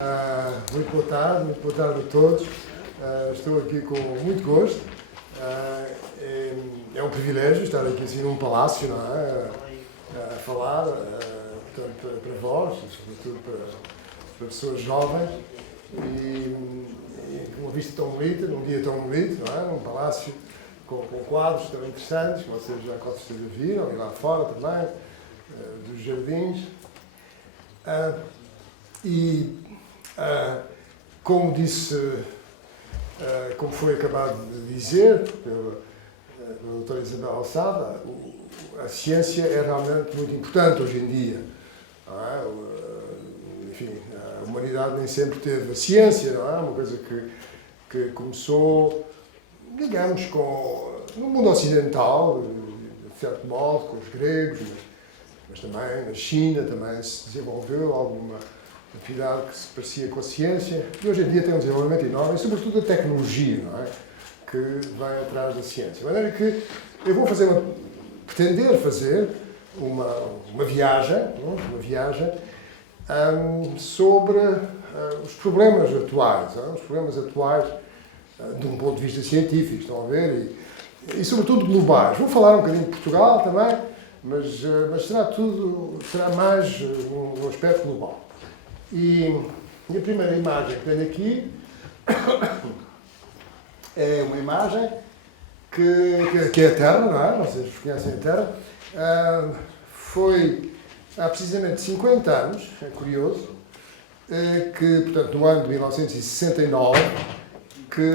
Muito boa tarde a todos. Estou aqui com muito gosto. É um privilégio estar aqui assim num palácio, não é? A falar, portanto, para vós, sobretudo para pessoas jovens, e com uma vista tão bonita, num dia tão bonito, não é? Um palácio com quadros tão interessantes, que vocês já com certeza viram, e lá fora também, dos jardins. Como disse, como foi acabado de dizer pela doutora Isabel Alçada, a ciência é realmente muito importante hoje em dia. Não é? Enfim, a humanidade nem sempre teve a ciência, não é? Uma coisa que começou, digamos, no mundo ocidental, de certo modo, com os gregos, mas também na China também se desenvolveu alguma atividade que se parecia com a ciência, e hoje em dia tem um desenvolvimento enorme, e sobretudo a tecnologia, não é? Que vem atrás da ciência. De maneira que eu vou pretender fazer uma viagem sobre os problemas atuais, de um ponto de vista científico, estão a ver, e sobretudo globais. Vou falar um bocadinho de Portugal também, mas será mais um aspecto global. E a primeira imagem que tenho aqui é uma imagem que é a Terra, não é? Vocês conhecem a Terra. Foi há precisamente 50 anos, é curioso, que, portanto, no ano de 1969, que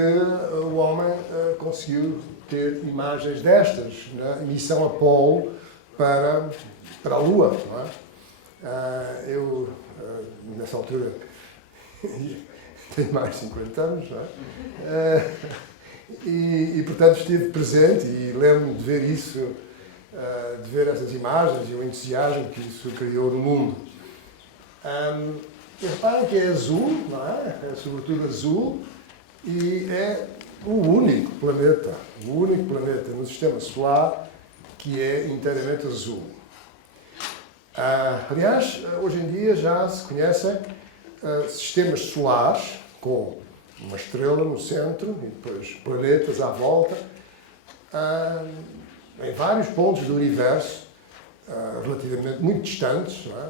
o homem conseguiu ter imagens destas, na missão Apollo para a Lua, não é? Eu, nessa altura, tenho mais de 50 anos, não é? Portanto, estive presente e lembro-me de ver isso, de ver essas imagens e o entusiasmo que isso criou no mundo. E reparem que é azul, não é? É sobretudo azul, e é o único planeta no Sistema Solar que é inteiramente azul. Aliás, hoje em dia já se conhecem sistemas solares com uma estrela no centro e depois planetas à volta, em vários pontos do universo, relativamente muito distantes, não é?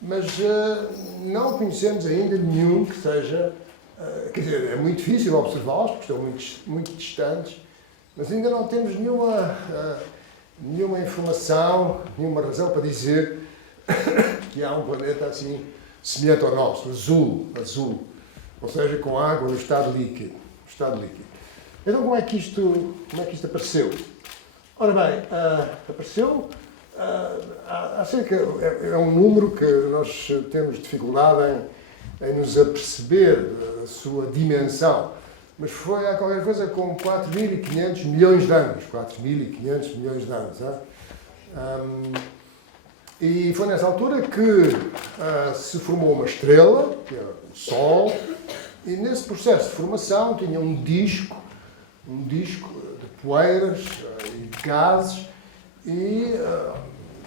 Mas não conhecemos ainda nenhum que seja, quer dizer, é muito difícil observá-los porque estão muito distantes, mas ainda não temos nenhuma informação, nenhuma razão para dizer que há um planeta assim semelhante ao nosso, azul, ou seja, com água no estado líquido. Então, como é que isto apareceu? Ora bem, apareceu é um número que nós temos dificuldade em nos aperceber da sua dimensão, mas foi há qualquer coisa como 4.500 milhões de anos. 4.500 milhões de anos. E foi nessa altura que se formou uma estrela, que é o Sol, e nesse processo de formação tinha um disco de poeiras e de gases, e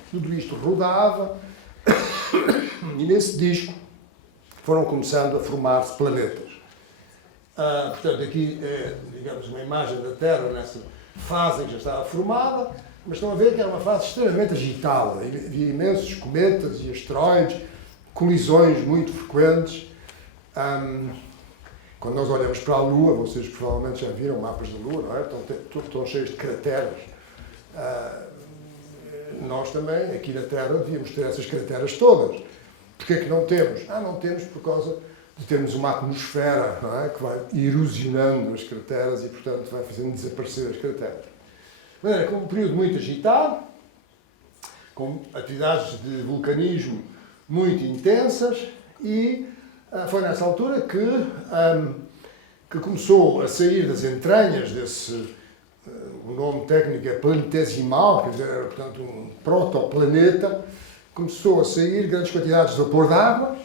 tudo isto rodava, e nesse disco foram começando a formar-se planetas. Portanto, aqui é, digamos, uma imagem da Terra nessa fase em que já estava formada, mas estão a ver que era uma fase extremamente agitada. Havia imensos cometas e asteroides, colisões muito frequentes. Quando nós olhamos para a Lua, vocês provavelmente já viram mapas da Lua, não é? Estão cheios de crateras. Nós também, aqui na Terra, devíamos ter essas crateras todas. Porquê que não temos? Não temos por causa de termos uma atmosfera, não é? Que vai erosionando as crateras e, portanto, vai fazendo desaparecer as crateras. Mas com um período muito agitado, com atividades de vulcanismo muito intensas, e foi nessa altura que começou a sair das entranhas desse, o nome técnico é planetesimal, quer dizer, portanto, um protoplaneta, começou a sair grandes quantidades de vapor d'água,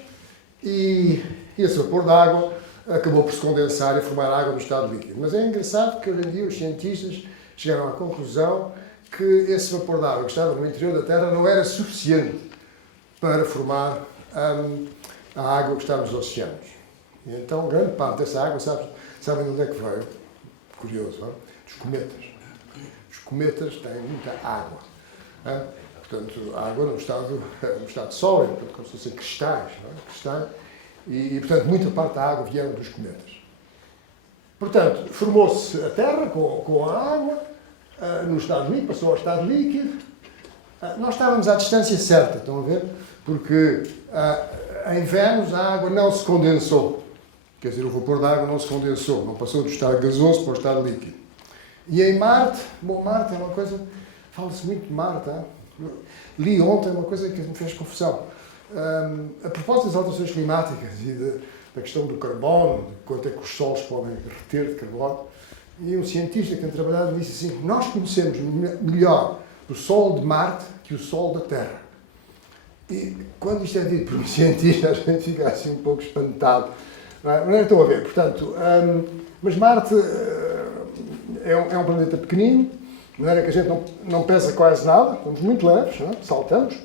e esse vapor d'água acabou por se condensar e formar água no estado líquido. Mas é engraçado que hoje em dia os cientistas chegaram à conclusão que esse vapor d'água que estava no interior da Terra não era suficiente para formar a água que está nos oceanos. E então, grande parte dessa água, sabem de onde é que veio? Curioso, não é? Dos cometas. Os cometas têm muita água. Não é? Portanto, a água no estado sólido, portanto, como se fossem cristais. Não é? Cristais. E, portanto, muita parte da água vieram dos cometas. Portanto, formou-se a Terra com a água, no estado líquido, passou ao estado líquido. Nós estávamos à distância certa, estão a ver? Porque em Vênus a água não se condensou. Quer dizer, o vapor da água não se condensou, não passou do estado gasoso para o estado líquido. E em Marte, bom, Marte é uma coisa, fala-se muito de Marte, hein? Li ontem uma coisa que me fez confusão. A propósito das alterações climáticas e da questão do carbono, de quanto é que os solos podem reter de carbono, e um cientista que tem trabalhado disse assim: nós conhecemos melhor o Sol de Marte que o Sol da Terra. E quando isto é dito por um cientista, a gente fica assim um pouco espantado. Não é? Estão a ver, portanto, mas Marte é um planeta pequenino, de maneira que a gente não pesa quase nada, estamos muito leves, não é? Saltamos,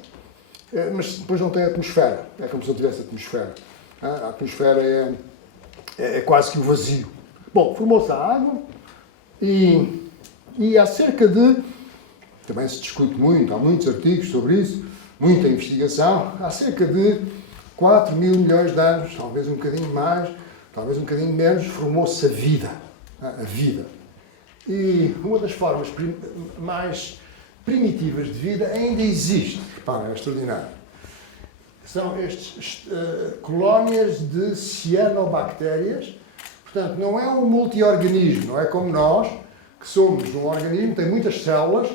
mas depois não tem atmosfera, é como se não tivesse atmosfera. A atmosfera é quase que o vazio. Bom, formou-se a água e há cerca de, também se discute muito, há muitos artigos sobre isso, muita investigação, há cerca de 4 mil milhões de anos, talvez um bocadinho mais, talvez um bocadinho menos, formou-se a vida. A vida. E uma das formas mais primitivas de vida ainda existe. Reparem, é extraordinário. São estas colónias de cianobactérias. Portanto, não é um multiorganismo, não é como nós, que somos um organismo, tem muitas células,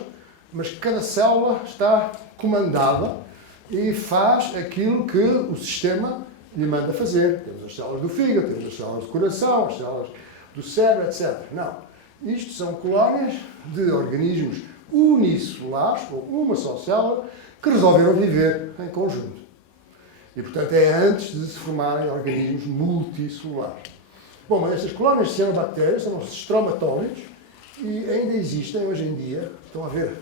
mas cada célula está comandada e faz aquilo que o sistema lhe manda fazer. Temos as células do fígado, temos as células do coração, as células do cérebro, etc. Não. Isto são colónias de organismos unicelulares, ou uma só célula, que resolveram viver em conjunto. E, portanto, é antes de se formarem organismos multicelulares. Bom, mas estas colónias de cianobactérias chamam-se estromatólitos e ainda existem hoje em dia. Estão a ver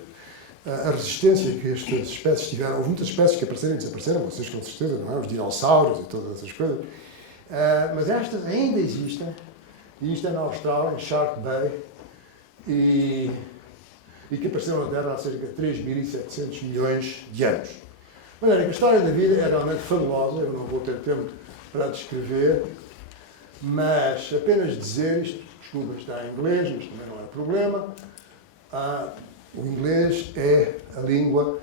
a resistência que estas espécies tiveram. Houve muitas espécies que apareceram e desapareceram, vocês com certeza, não é? Os dinossauros e todas essas coisas. Mas estas ainda existem. E isto é na Austrália, em Shark Bay, e que apareceram na Terra há cerca de 3.700 milhões de anos. De maneira que a história da vida é realmente fabulosa, eu não vou ter tempo para descrever, mas apenas dizer isto, desculpa, está em inglês, mas também não é problema. O inglês é a língua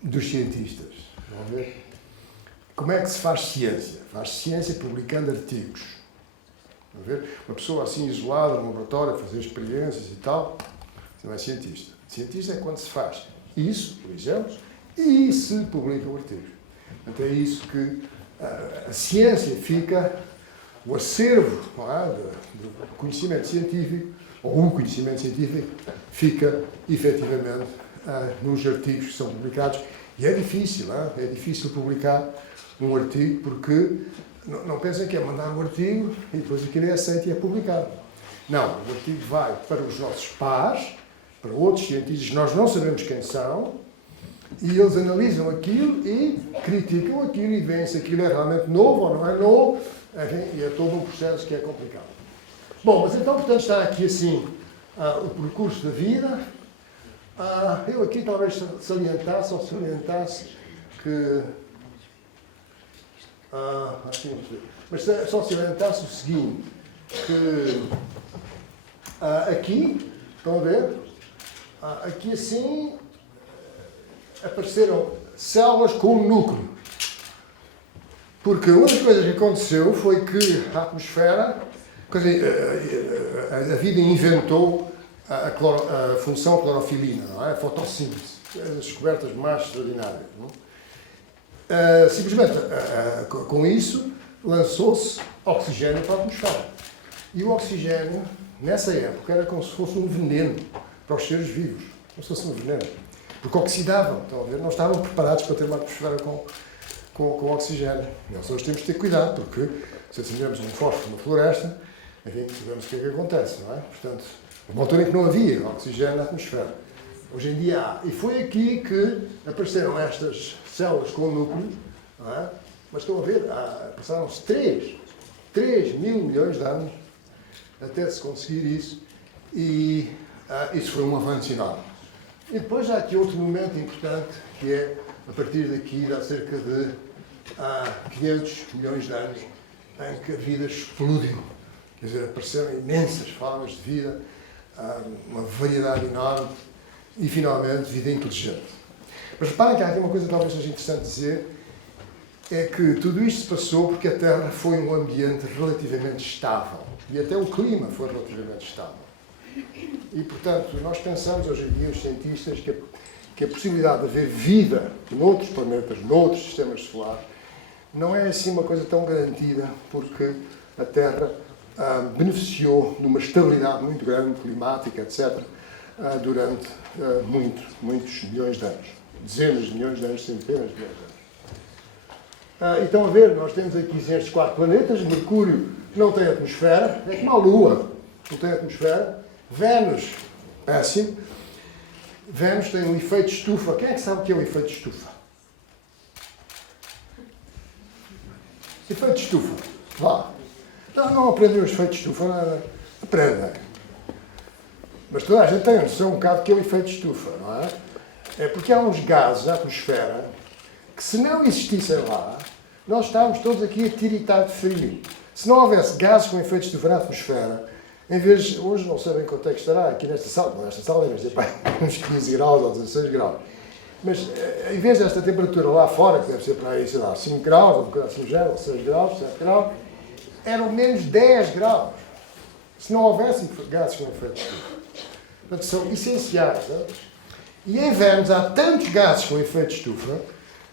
dos cientistas. Vão ver? Como é que se faz ciência? Faz ciência publicando artigos. Vão ver? Uma pessoa assim isolada num laboratório a fazer experiências e tal, não é cientista. Cientista é quando se faz isso, por exemplo, e se publicam artigos. Então é isso que a ciência fica, o acervo, não é, do conhecimento científico, ou o conhecimento científico, fica efetivamente nos artigos que são publicados. E é difícil, é difícil publicar um artigo porque não pensem que é mandar um artigo e depois aquilo é aceito e é publicado. Não, o artigo vai para os nossos pares, para outros cientistas que nós não sabemos quem são, e eles analisam aquilo e criticam aquilo e veem se aquilo é realmente novo ou não é novo, e é todo um processo que é complicado. Bom, mas então, portanto, está aqui assim o percurso da vida. Eu aqui talvez salientasse que... mas só salientasse o seguinte, que aqui, estão a ver, aqui assim apareceram células com um núcleo. Porque uma das coisas que aconteceu foi que a atmosfera, quer dizer, a vida inventou a função clorofilina, não é? A fotossíntese, as descobertas mais extraordinárias. Não? Simplesmente, com isso, lançou-se oxigênio para a atmosfera. E o oxigênio, nessa época, era como se fosse um veneno para os seres vivos. Como se fosse um veneno. Porque oxidavam, estão a ver? Não estavam preparados para ter uma atmosfera com oxigênio. Nós hoje temos que ter cuidado, porque se acendemos um fósforo na floresta, enfim, sabemos o que é que acontece, não é? Portanto, uma altura em que não havia oxigênio na atmosfera. Hoje em dia há. E foi aqui que apareceram estas células com núcleos, não é? Mas estão a ver, passaram-se 3 mil milhões de anos até se conseguir isso, e isso foi um avanço enorme. E depois há aqui outro momento importante, que é, a partir daqui, há cerca de 500 milhões de anos, em que a vida explodiu. Quer dizer, apareceram imensas formas de vida, uma variedade enorme, e finalmente vida inteligente. Mas reparem que há aqui uma coisa que talvez seja interessante dizer, é que tudo isto se passou porque a Terra foi um ambiente relativamente estável. E até o clima foi relativamente estável. E, portanto, nós pensamos hoje em dia, os cientistas, que a possibilidade de haver vida noutros planetas, noutros sistemas solares, não é assim uma coisa tão garantida, porque a Terra beneficiou de uma estabilidade muito grande, climática, etc., durante muitos milhões de anos. Dezenas de milhões de anos, centenas de milhões de anos. E estão a ver, nós temos aqui estes 4 planetas. Mercúrio não tem atmosfera, é como a Lua, não tem atmosfera. Vênus, péssimo. Vênus tem um efeito estufa. Quem é que sabe o que é o efeito estufa? Efeito estufa. Vá. Não aprendem os efeitos estufa, nada. Aprendem. Mas toda a gente tem a noção um bocado que é o efeito estufa, não é? É porque há uns gases na atmosfera que, se não existissem lá, nós estávamos todos aqui a tiritar de frio. Se não houvesse gases com efeito estufa na atmosfera, em vez de, hoje não sabem quanto é que estará aqui nesta sala devem ser uns 15 graus ou 16 graus. Mas em vez desta temperatura lá fora, que deve ser para aí, sei lá, 5 graus, ou um bocado assim, ou 6 graus, 7 graus, eram menos 10 graus. Se não houvesse gases com efeito estufa. Portanto, são essenciais. Não é? E em Vênus há tantos gases com efeito estufa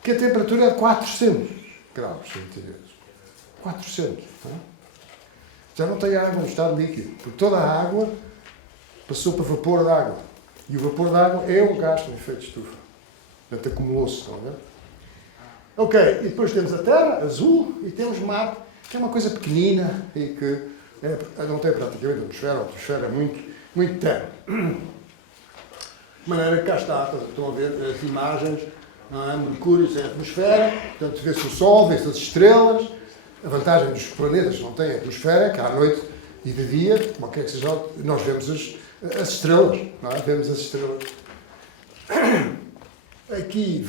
que a temperatura é de 400 graus centígrados. 400. Não é? Já não tem água no estado líquido, porque toda a água passou para vapor de água. E o vapor de água é um gás com efeito estufa. Portanto, acumulou-se. Estão a ver? Ok, e depois temos a Terra, azul, e temos Marte, que é uma coisa pequenina e que não tem praticamente atmosfera. A atmosfera é muito terra. De maneira que cá está, estão a ver as imagens, não é? Mercúrio sem atmosfera, portanto vê-se o Sol, vê-se as estrelas. A vantagem dos planetas que não têm atmosfera é que à noite e de dia, qualquer que seja, nós vemos as estrelas, não é? Vemos as estrelas. Aqui,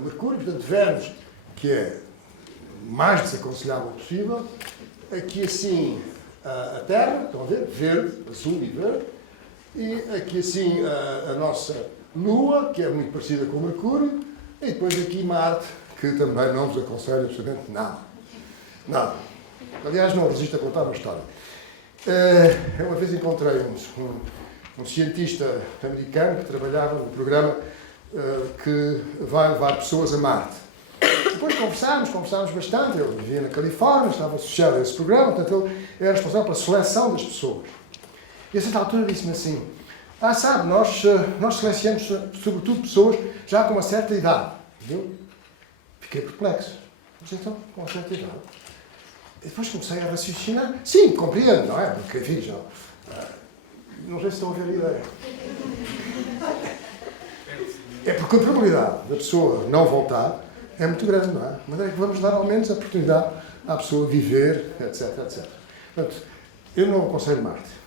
Mercúrio, portanto, Vênus, que é mais desaconselhável possível. Aqui assim, a Terra, estão a ver? Verde, azul e verde. E aqui assim, a nossa Lua, que é muito parecida com o Mercúrio. E depois aqui Marte, que também não vos aconselho absolutamente nada. Nada. Aliás, não resisto a contar uma história. Eu uma vez encontrei um cientista americano que trabalhava no programa que vai levar pessoas a Marte. Depois conversámos bastante. Ele vivia na Califórnia, estava associado a esse programa, portanto ele era responsável pela seleção das pessoas. E a certa altura disse-me assim, sabe, nós selecionamos sobretudo pessoas já com uma certa idade. Viu? Fiquei perplexo. Mas então, com uma certa idade? E depois comecei a raciocinar. Sim, compreendo, não é? Porque, enfim, já... não sei se estão a ver a ideia. É porque a probabilidade da pessoa não voltar é muito grande, não é? Mas é que vamos dar ao menos a oportunidade à pessoa viver, etc, etc. Portanto, eu não aconselho Marte.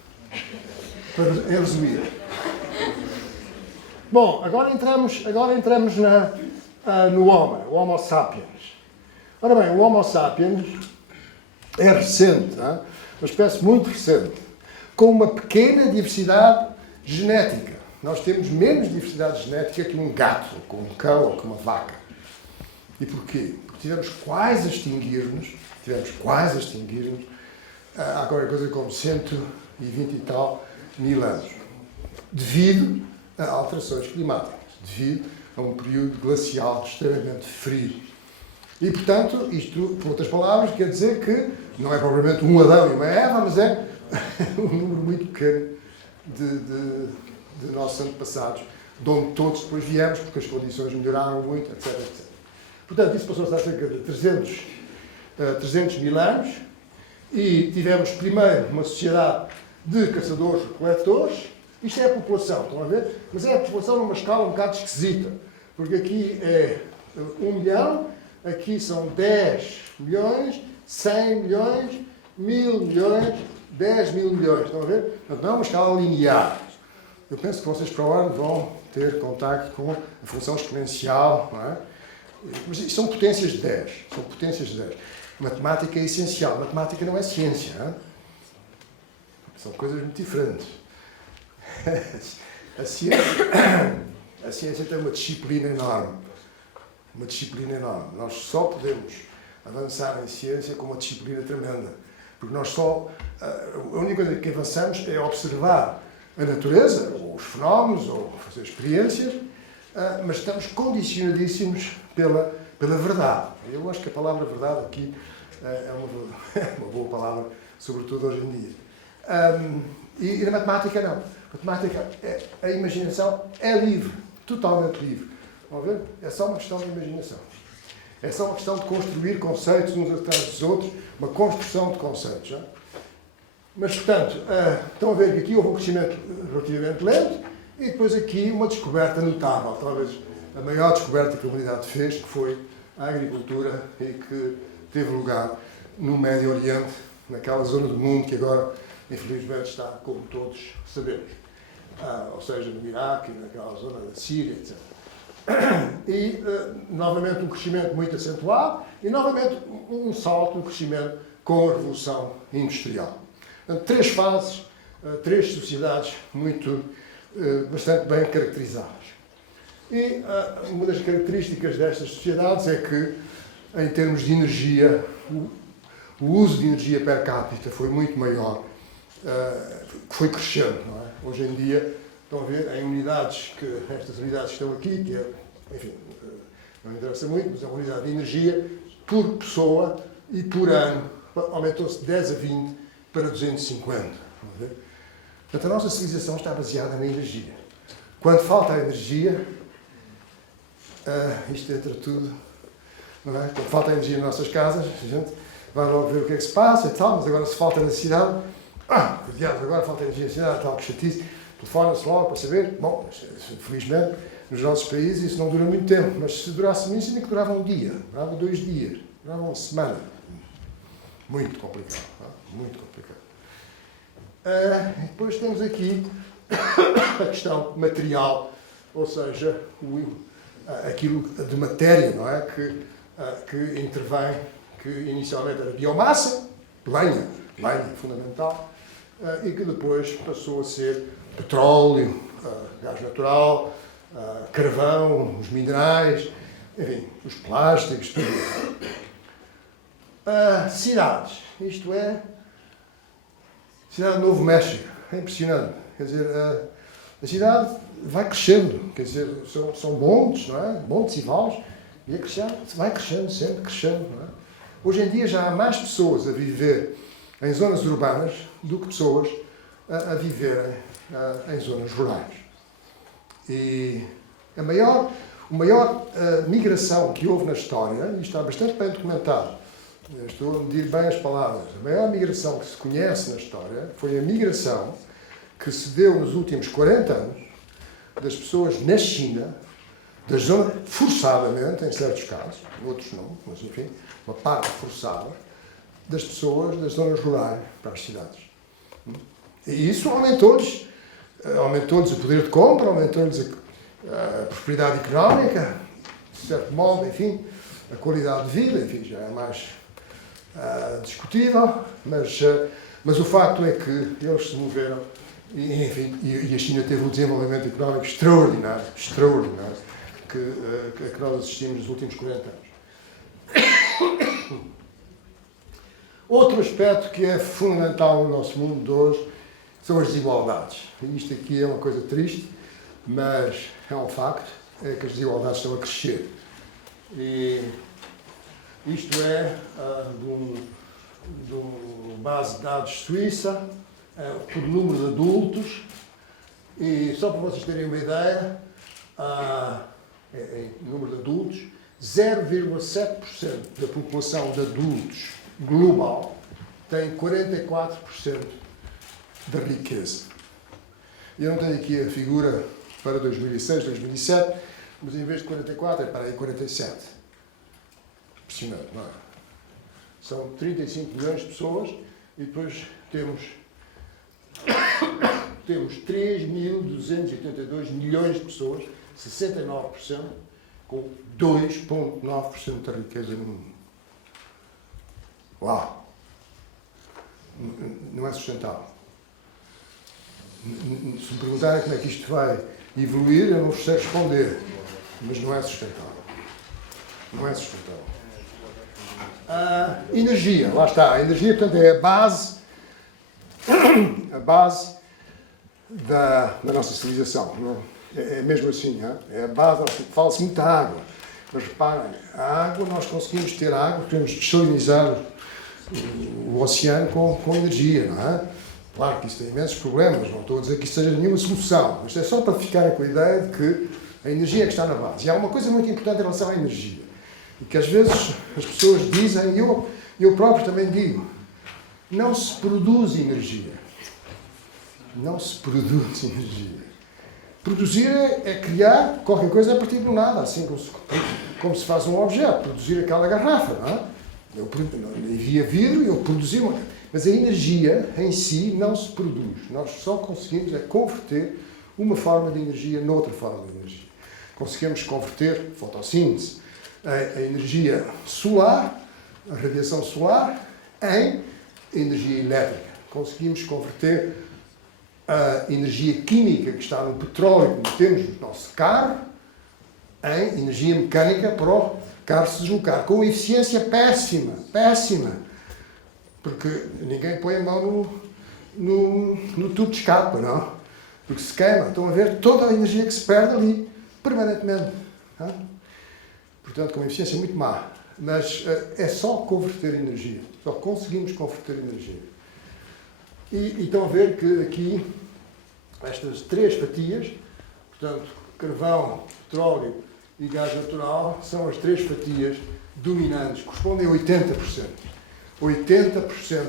Em resumir. Bom, agora entramos no Homo, o Homo sapiens. Ora bem, o Homo sapiens é recente, não é? Uma espécie muito recente, com uma pequena diversidade genética. Nós temos menos diversidade genética que um gato, ou que um cão, ou que uma vaca. E porquê? Porque tivemos quase a extinguir-nos, há qualquer coisa como 120 e tal mil anos, devido a alterações climáticas, devido a um período glacial extremamente frio. E, portanto, isto, por outras palavras, quer dizer que não é propriamente um Adão e uma Eva, mas é um número muito pequeno de nossos antepassados, de onde todos depois viemos, porque as condições melhoraram muito, etc, etc. Portanto, isso passou-se há cerca de 300 mil anos, e tivemos primeiro uma sociedade de caçadores-coletores. Isto é a população, estão a ver? Mas é a população numa escala um bocado esquisita, porque aqui é 1 milhão, aqui são 10 milhões, 100 milhões, 1000 milhões, 10 mil milhões. Estão a ver? Portanto, não é uma escala linear. Eu penso que vocês, para o ano, vão ter contacto com a função exponencial, não é? Mas isto são potências de 10. São potências de 10. Matemática é essencial. Matemática não é ciência. Não é? São coisas muito diferentes. A ciência tem uma disciplina enorme. Uma disciplina enorme. Nós só podemos avançar em ciência com uma disciplina tremenda. Porque nós só... A única coisa que avançamos é observar a natureza, ou os fenómenos, ou fazer experiências, mas estamos condicionadíssimos pela verdade. Eu acho que a palavra verdade aqui é uma boa palavra, sobretudo hoje em dia. E na matemática não. A matemática, a imaginação é livre, totalmente livre. Vão ver? É só uma questão de imaginação. É só uma questão de construir conceitos uns atrás dos outros, uma construção de conceitos. Não é? Mas, portanto, estão a ver que aqui houve um crescimento relativamente lento e depois aqui uma descoberta notável. Talvez a maior descoberta que a humanidade fez, que foi a agricultura e que teve lugar no Médio Oriente, naquela zona do mundo que agora, infelizmente, está, como todos sabemos. Ou seja, no Iraque, naquela zona da Síria, etc. E, novamente, um crescimento muito acentuado e, novamente, um salto, um crescimento com a Revolução Industrial. Portanto, 3 fases, 3 sociedades bastante bem caracterizadas. E uma das características destas sociedades é que, em termos de energia, o uso de energia per capita foi muito maior, foi crescendo. Não é? Hoje em dia, estão a ver, em unidades, estas unidades que estão aqui, que é, enfim, não interessa muito, mas é uma unidade de energia por pessoa e por ano, aumentou-se de 10 a 20 para 250. Portanto, a nossa civilização está baseada na energia. Quando falta a energia, isto entra tudo, não é? Quando falta a energia nas nossas casas, a gente vai logo ver o que é que se passa e tal, mas agora se falta na cidade, aliás, agora falta energia na cidade, tal, que chatice, telefona-se logo para saber. Bom, felizmente, nos nossos países isso não dura muito tempo, mas se durasse muito, ainda que durava um dia, durava 2 dias, durava uma semana. Muito complicado, muito complicado. Depois temos aqui a questão material, ou seja, aquilo de matéria, não é? Que intervém, que inicialmente era biomassa, lenha fundamental, e que depois passou a ser petróleo, gás natural, carvão, os minerais, enfim, os plásticos, tudo isso. Cidades, isto é, cidade do Novo México, é impressionante. Quer dizer, a cidade vai crescendo, quer dizer, são montes, não é? Montes e vales, e vai crescendo, sempre crescendo, não é? Hoje em dia já há mais pessoas a viver em zonas urbanas do que pessoas a viverem em zonas rurais. E a maior migração que houve na história, e está bastante bem documentado, estou a medir bem as palavras, a maior migração que se conhece na história foi a migração que se deu nos últimos 40 anos das pessoas na China, da zona, forçadamente, em certos casos, outros não, mas enfim, uma parte forçada, das pessoas das zonas rurais para as cidades. E isso aumentou-lhes o poder de compra, aumentou-lhes a prosperidade económica, de certo modo, enfim, a qualidade de vida, enfim, já é mais discutível, mas o facto é que eles se moveram e a China teve um desenvolvimento económico extraordinário que nós assistimos nos últimos 40 anos. Outro aspecto que é fundamental no nosso mundo de hoje são as desigualdades. E isto aqui é uma coisa triste, mas é um facto, é que as desigualdades estão a crescer. E isto é de uma base de dados suíça, por número de adultos, e só para vocês terem uma ideia, em número de adultos, 0,7% da população de adultos global tem 44% da riqueza. Eu não tenho aqui a figura para 2006, 2007, mas em vez de 44 é para aí 47. impressionante, não é? São 35 milhões de pessoas e depois temos 3.282 milhões de pessoas, 69%, com 2,9% da riqueza no mundo. Uau! Não é sustentável. Se me perguntarem como é que isto vai evoluir, eu não vos sei responder. Mas não é sustentável. Não é sustentável. Energia, lá está. A energia, portanto, é a base da nossa civilização. Não é? É mesmo assim, é a base. Fala-se muito da água. Mas reparem, a água, nós conseguimos ter água, podemos dessalinizar o oceano com energia, não é? Claro que isso tem imensos problemas, não estou a dizer que isso seja nenhuma solução, mas é só para ficar com a ideia de que a energia é que está na base. E há uma coisa muito importante em relação à energia, e que às vezes as pessoas dizem, e eu próprio também digo, não se produz energia. Não se produz energia. Produzir é criar qualquer coisa a partir do nada, assim como se faz um objeto, produzir aquela garrafa, não é? Eu envia vidro e eu produzi uma... Mas a energia em si não se produz. Nós só conseguimos converter uma forma de energia noutra forma de energia. Conseguimos converter fotossíntese, a energia solar, a radiação solar, em energia elétrica. Conseguimos converter a energia química que está no petróleo que temos no nosso carro em energia mecânica para o carro se deslocar, com eficiência péssima, porque ninguém põe a mão no tubo de escape, não? Porque se queima. Estão a ver toda a energia que se perde ali, permanentemente. Não? Portanto, com uma eficiência muito má. Mas é só converter energia. Só conseguimos converter energia. E estão a ver que aqui, estas três fatias, portanto, carvão, petróleo e gás natural, são as três fatias dominantes, correspondem a 80%. 80%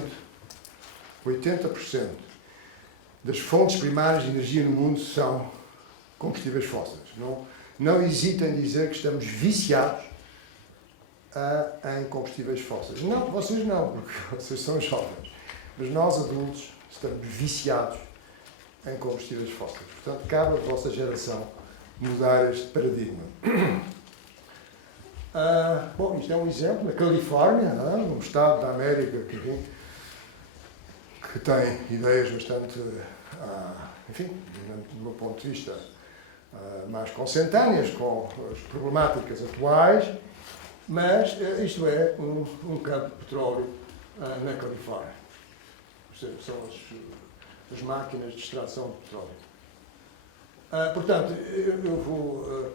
das fontes primárias de energia no mundo são combustíveis fósseis. Não hesitem em dizer que estamos viciados em combustíveis fósseis. Não, vocês não, porque vocês são jovens. Mas nós, adultos, estamos viciados em combustíveis fósseis. Portanto, cabe à vossa geração mudar este paradigma. Bom, isto é um exemplo. Na Califórnia, um estado da América que tem ideias bastante, enfim, do meu ponto de vista, mais consentâneas com as problemáticas atuais, mas isto é um campo de petróleo na Califórnia. São as máquinas de extração de petróleo. Portanto, eu vou...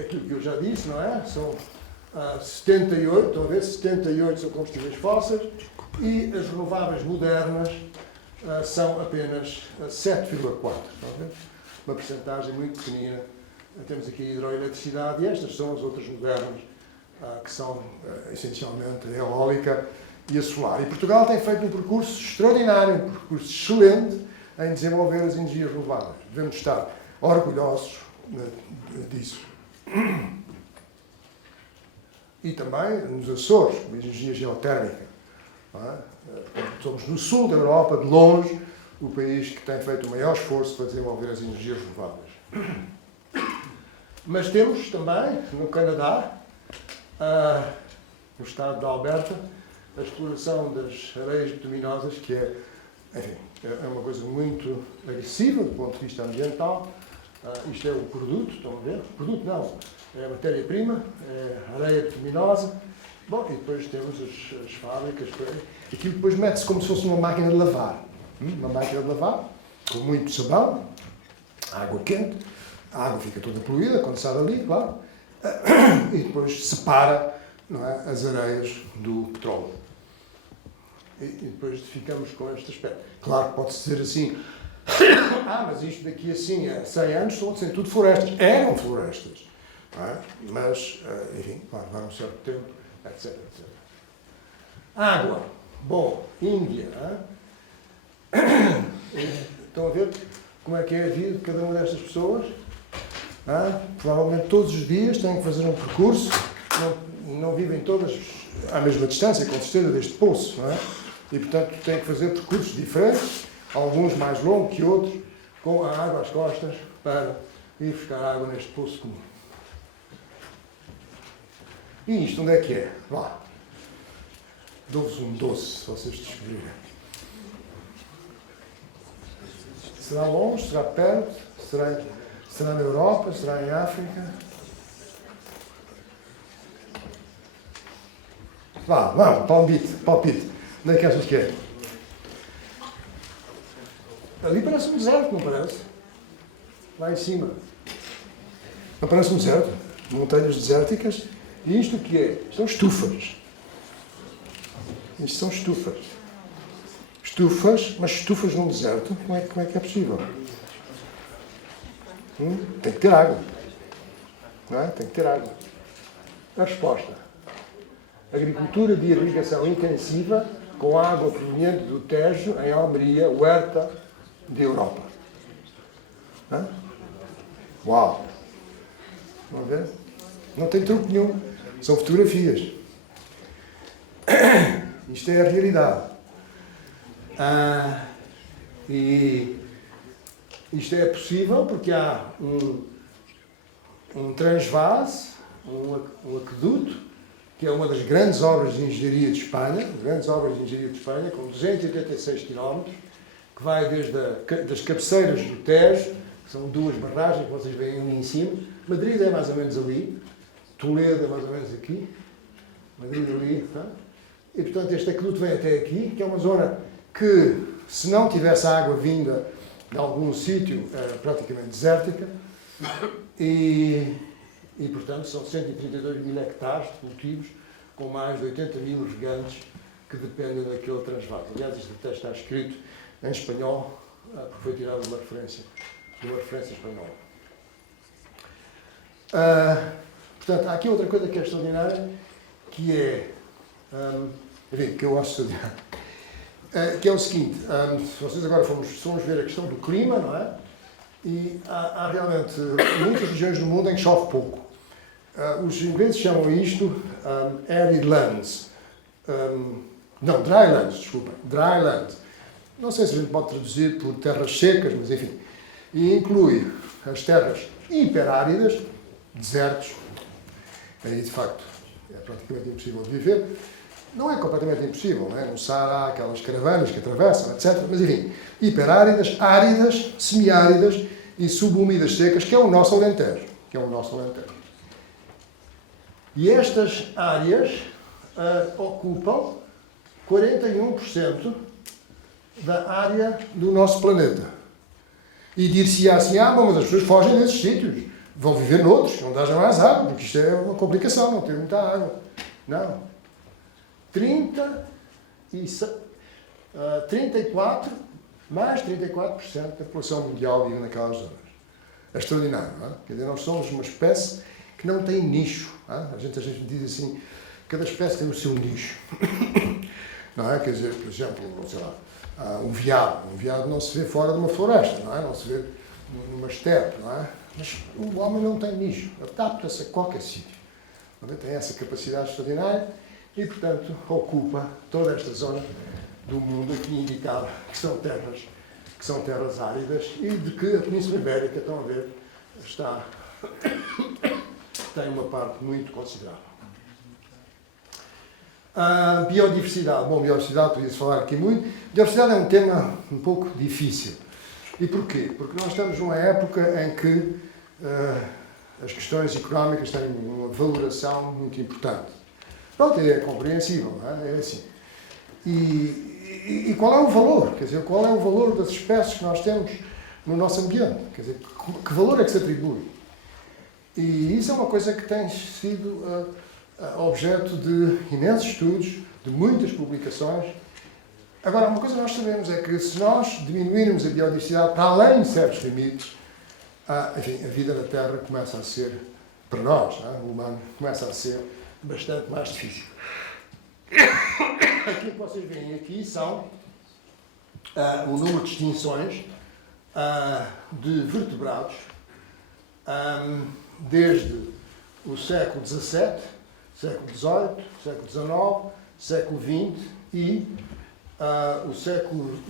aquilo que eu já disse, não é? São 78, estão a ver? 78 são combustíveis fósseis e as renováveis modernas são apenas 7,4. Estão a ver? Uma percentagem muito pequenina. Temos aqui a hidroeletricidade e estas são as outras modernas, que são essencialmente a eólica e a solar. E Portugal tem feito um percurso extraordinário, um percurso excelente em desenvolver as energias renováveis. Devemos estar orgulhosos disso. E também nos Açores, com a energia geotérmica. Somos no sul da Europa, de longe, o país que tem feito o maior esforço para desenvolver as energias renováveis. Mas temos também, no Canadá, no estado de Alberta, a exploração das areias bituminosas, que é, enfim, é uma coisa muito agressiva do ponto de vista ambiental. Isto é o produto, estão a ver? O produto não, é a matéria-prima, é a areia bituminosa. Bom, e depois temos as fábricas. Aquilo depois mete-se como se fosse uma máquina de lavar. Uma máquina de lavar, com muito sabão, água quente, a água fica toda poluída, condensada ali, claro, e depois separa, não é, as areias do petróleo. E depois ficamos com este aspecto. Claro que pode-se dizer assim, mas isto daqui assim a 100 anos são tudo florestas. Eram florestas. Não é? Mas, enfim, claro, levaram um certo tempo, etc, etc. Água. Bom, Índia. Estão a ver como é que é a vida de cada uma destas pessoas? Provavelmente todos os dias têm que fazer um percurso, não vivem todas à mesma distância, com certeza, deste poço, não é? E, portanto, têm que fazer percursos diferentes, alguns mais longos que outros, com a água às costas, para ir buscar água neste poço comum. E isto onde é que é? Lá. Dou-vos um doce, se vocês descobrirem. Será longe? Será perto? Será na Europa? Será em África? Vá, palpite. Onde é que achas que é? Ali parece um deserto, não parece? Lá em cima. Não parece um deserto? Montanhas desérticas. E isto o que é? São estufas. Isto são estufas. Estufas, mas estufas num deserto, como é que é possível? Tem que ter água. Não é? Tem que ter água. A resposta. Agricultura de irrigação intensiva com água proveniente do Tejo, em Almeria, Huerta de Europa. Hã? Uau! Vamos ver? Não tem truque nenhum. São fotografias. Isto é a realidade. E isto é possível porque há um transvase, um aqueduto, que é uma das grandes obras de engenharia de Espanha, com 286 km, que vai desde das cabeceiras do Tejo, que são duas barragens que vocês veem ali em cima. Madrid é mais ou menos ali, Toledo é mais ou menos aqui, Madrid ali, tá? E portanto este aqueduto vem até aqui, que é uma zona que, se não tivesse água vinda de algum sítio, era praticamente desértica, e portanto são 132 mil hectares de cultivos, com mais de 80 mil regantes que dependem daquele transvase. Aliás, isto até está escrito em espanhol, porque foi tirado de uma referência espanhola. Portanto, há aqui outra coisa que é extraordinária, que é, enfim, que eu acho extraordinário, que é o seguinte, se vocês agora formos ver a questão do clima, não é? E há realmente muitas regiões do mundo em que chove pouco. Os ingleses chamam isto arid lands. Drylands, desculpa. Drylands. Não sei se a gente pode traduzir por terras secas, mas enfim. E inclui as terras hiperáridas, desertos. Aí, de facto, é praticamente impossível de viver. Não é completamente impossível, não é? No Saara há aquelas caravanas que atravessam, etc. Mas, enfim, hiperáridas, áridas, semiáridas e subúmidas secas, que é o nosso Alentejo. E estas áreas ocupam 41% da área do nosso planeta. E dir-se assim, mas as pessoas fogem desses sítios, vão viver noutros, onde haja mais água, porque isto é uma complicação, não ter muita água. Não. 34% da população mundial vive naquelas zonas. É extraordinário, não é? Quer dizer, nós somos uma espécie que não tem nicho. Não é? A gente diz assim, cada espécie tem o seu nicho. Não é? Quer dizer, por exemplo, sei lá, um veado. Um veado não se vê fora de uma floresta, não é? Não se vê numa estepe, não é? Mas o homem não tem nicho. Adapta-se a qualquer sítio. Tem essa capacidade extraordinária e, portanto, ocupa toda esta zona do mundo aqui indicada, que são terras áridas e de que a Península Ibérica, estão a ver, tem uma parte muito considerável. A biodiversidade. Bom, biodiversidade, podia-se falar aqui muito. Biodiversidade é um tema um pouco difícil. E porquê? Porque nós estamos numa época em que as questões económicas têm uma valoração muito importante. Pronto, é compreensível, não é? É assim. E qual é o valor? Quer dizer, qual é o valor das espécies que nós temos no nosso ambiente? Quer dizer, que valor é que se atribui? E isso é uma coisa que tem sido objeto de imensos estudos, de muitas publicações. Agora, uma coisa que nós sabemos é que se nós diminuirmos a biodiversidade para além de certos limites, enfim, a vida na Terra começa a ser, para nós, o humano, começa a ser bastante mais difícil. Aquilo que vocês veem aqui são o número de extinções de vertebrados desde o século XVII, século XVIII, século XIX, século XX e o século...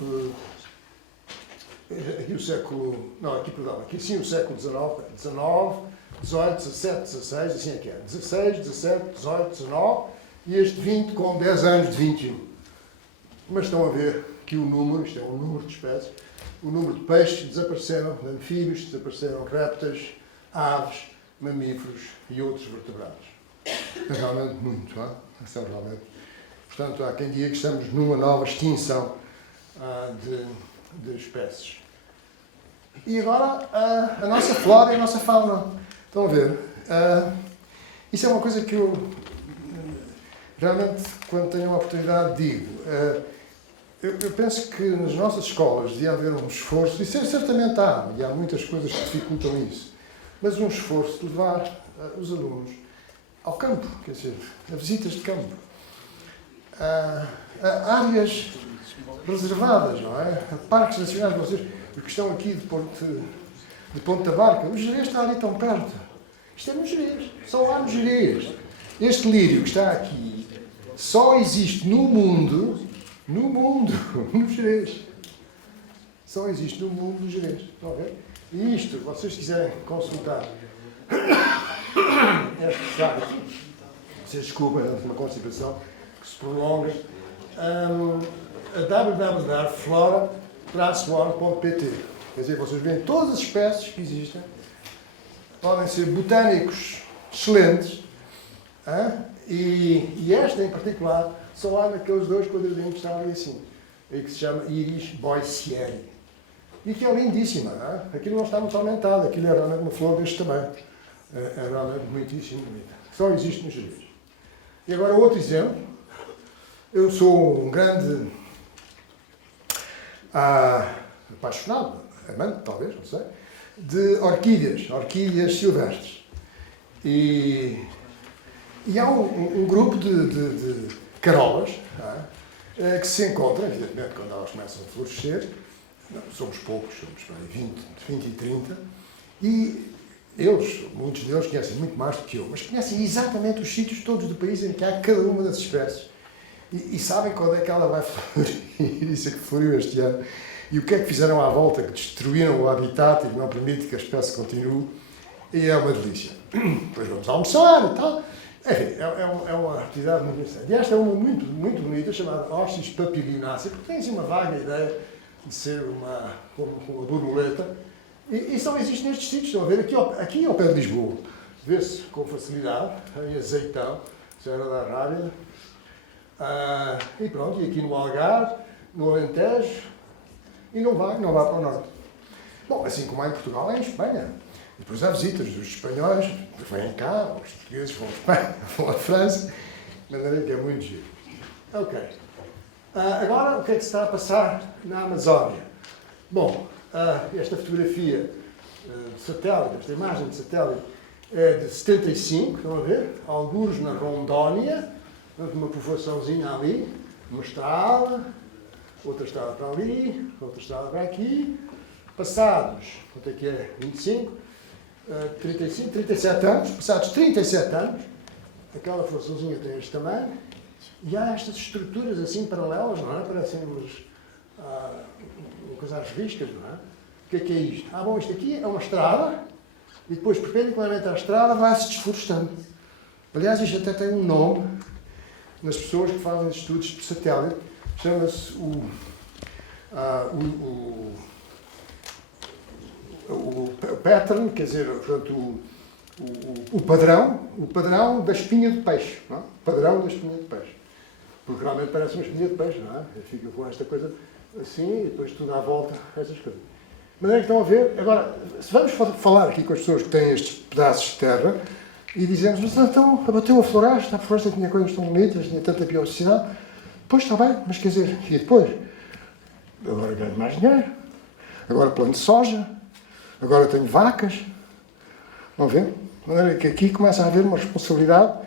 aqui o século... Não, aqui, perdão, aqui sim o século XIX, 18, 17, 16, assim é que é. 16, 17, 18, 19 e este 20 com 10 anos de 21. Mas estão a ver que o número, isto é um número de espécies, o número de peixes desapareceram, de anfíbios desapareceram, répteis, aves, mamíferos e outros vertebrados. É realmente muito, não é? É realmente. Portanto, há quem diga que estamos numa nova extinção de espécies. E agora a nossa flora e a nossa fauna. Estão a ver? Isso é uma coisa que eu realmente, quando tenho a oportunidade, digo. Eu penso que nas nossas escolas devia haver um esforço, e certamente há, e há muitas coisas que dificultam isso, mas um esforço de levar os alunos ao campo, quer dizer, a visitas de campo, a áreas reservadas, não é? A parques nacionais, vocês que estão aqui de Ponta Barca, o Gerês está ali tão perto. Isto é no Gerês, só há no Gerês. Este lírio que está aqui só existe no mundo, no Gerês. Só existe no mundo no Gerês. Estão a ver? E isto, se vocês quiserem consultar este site, vocês desculpem, é uma constipação que se prolonga, www.flora-one.pt. Quer dizer, vocês veem todas as espécies que existem, podem ser botânicos excelentes, e esta em particular só há naqueles dois quadradinhos que estão ali assim, que se chama Iris boycieri. E que é lindíssima, não é? Aquilo não está muito aumentado, aquilo é realmente uma flor deste tamanho. É realmente muitíssimo bonita. Só existe nos Gerês. E agora outro exemplo. Eu sou um grande apaixonado, amante talvez, não sei, de orquídeas silvestres. E há um grupo de carolas que se encontram, evidentemente, quando elas começam a florescer. Somos poucos, somos para 20 e 30, e muitos deles conhecem muito mais do que eu, mas conhecem exatamente os sítios todos do país em que há cada uma das espécies. E sabem quando é que ela vai florir, isso é que floriu este ano, e o que é que fizeram à volta, que destruíram o habitat e não permite que a espécie continue, e é uma delícia. Depois vamos almoçar e tal. Enfim, é uma atividade muito interessante. E esta é uma muito, muito bonita, chamada Ossis papilinácea, porque tem assim uma vaga ideia de ser como uma borboleta, e só existe nestes sítios. Estão a ver aqui ao pé de Lisboa, vê-se com facilidade, em Azeitão, Serra da Rábida, e pronto, e aqui no Algarve, no Alentejo, e não vai para o norte. Bom, assim como há em Portugal, há em Espanha. E depois há visitas dos espanhóis, depois vêm cá, os portugueses vão à Espanha, vão à França, de maneira que é muito giro. Ok. Agora, o que é que se está a passar na Amazónia? Bom, esta fotografia de satélite, esta imagem de satélite, é de 75, estão a ver? Algures na Rondônia, uma povoaçãozinha ali, uma estrada, outra estrada para ali, outra estrada para aqui. Passados, quanto é que é? 25, 35, 37 anos, passados 37 anos, aquela povoaçãozinha tem este tamanho. E há estas estruturas assim paralelas, não é? Parecem umas riscas, não é? O que é isto? Bom, isto aqui é uma estrada e depois, perpendicularmente à estrada, vai-se desflorestando. Aliás, isto até tem um nome nas pessoas que fazem estudos de satélite. Chama-se o pattern, quer dizer, portanto, o padrão da espinha de peixe. Não é? O padrão da espinha de peixe. Porque realmente parece uma espinha de peixe, não é? Fica com esta coisa assim e depois tudo à volta, essas coisas. De maneira que estão a ver. Agora, se vamos falar aqui com as pessoas que têm estes pedaços de terra e dizemos, mas então abateu a floresta tinha coisas tão bonitas, tinha tanta biodiversidade. Pois está bem, mas quer dizer, e depois? Agora ganho mais dinheiro, agora planto soja, agora tenho vacas. Estão a ver? De maneira que aqui começa a haver uma responsabilidade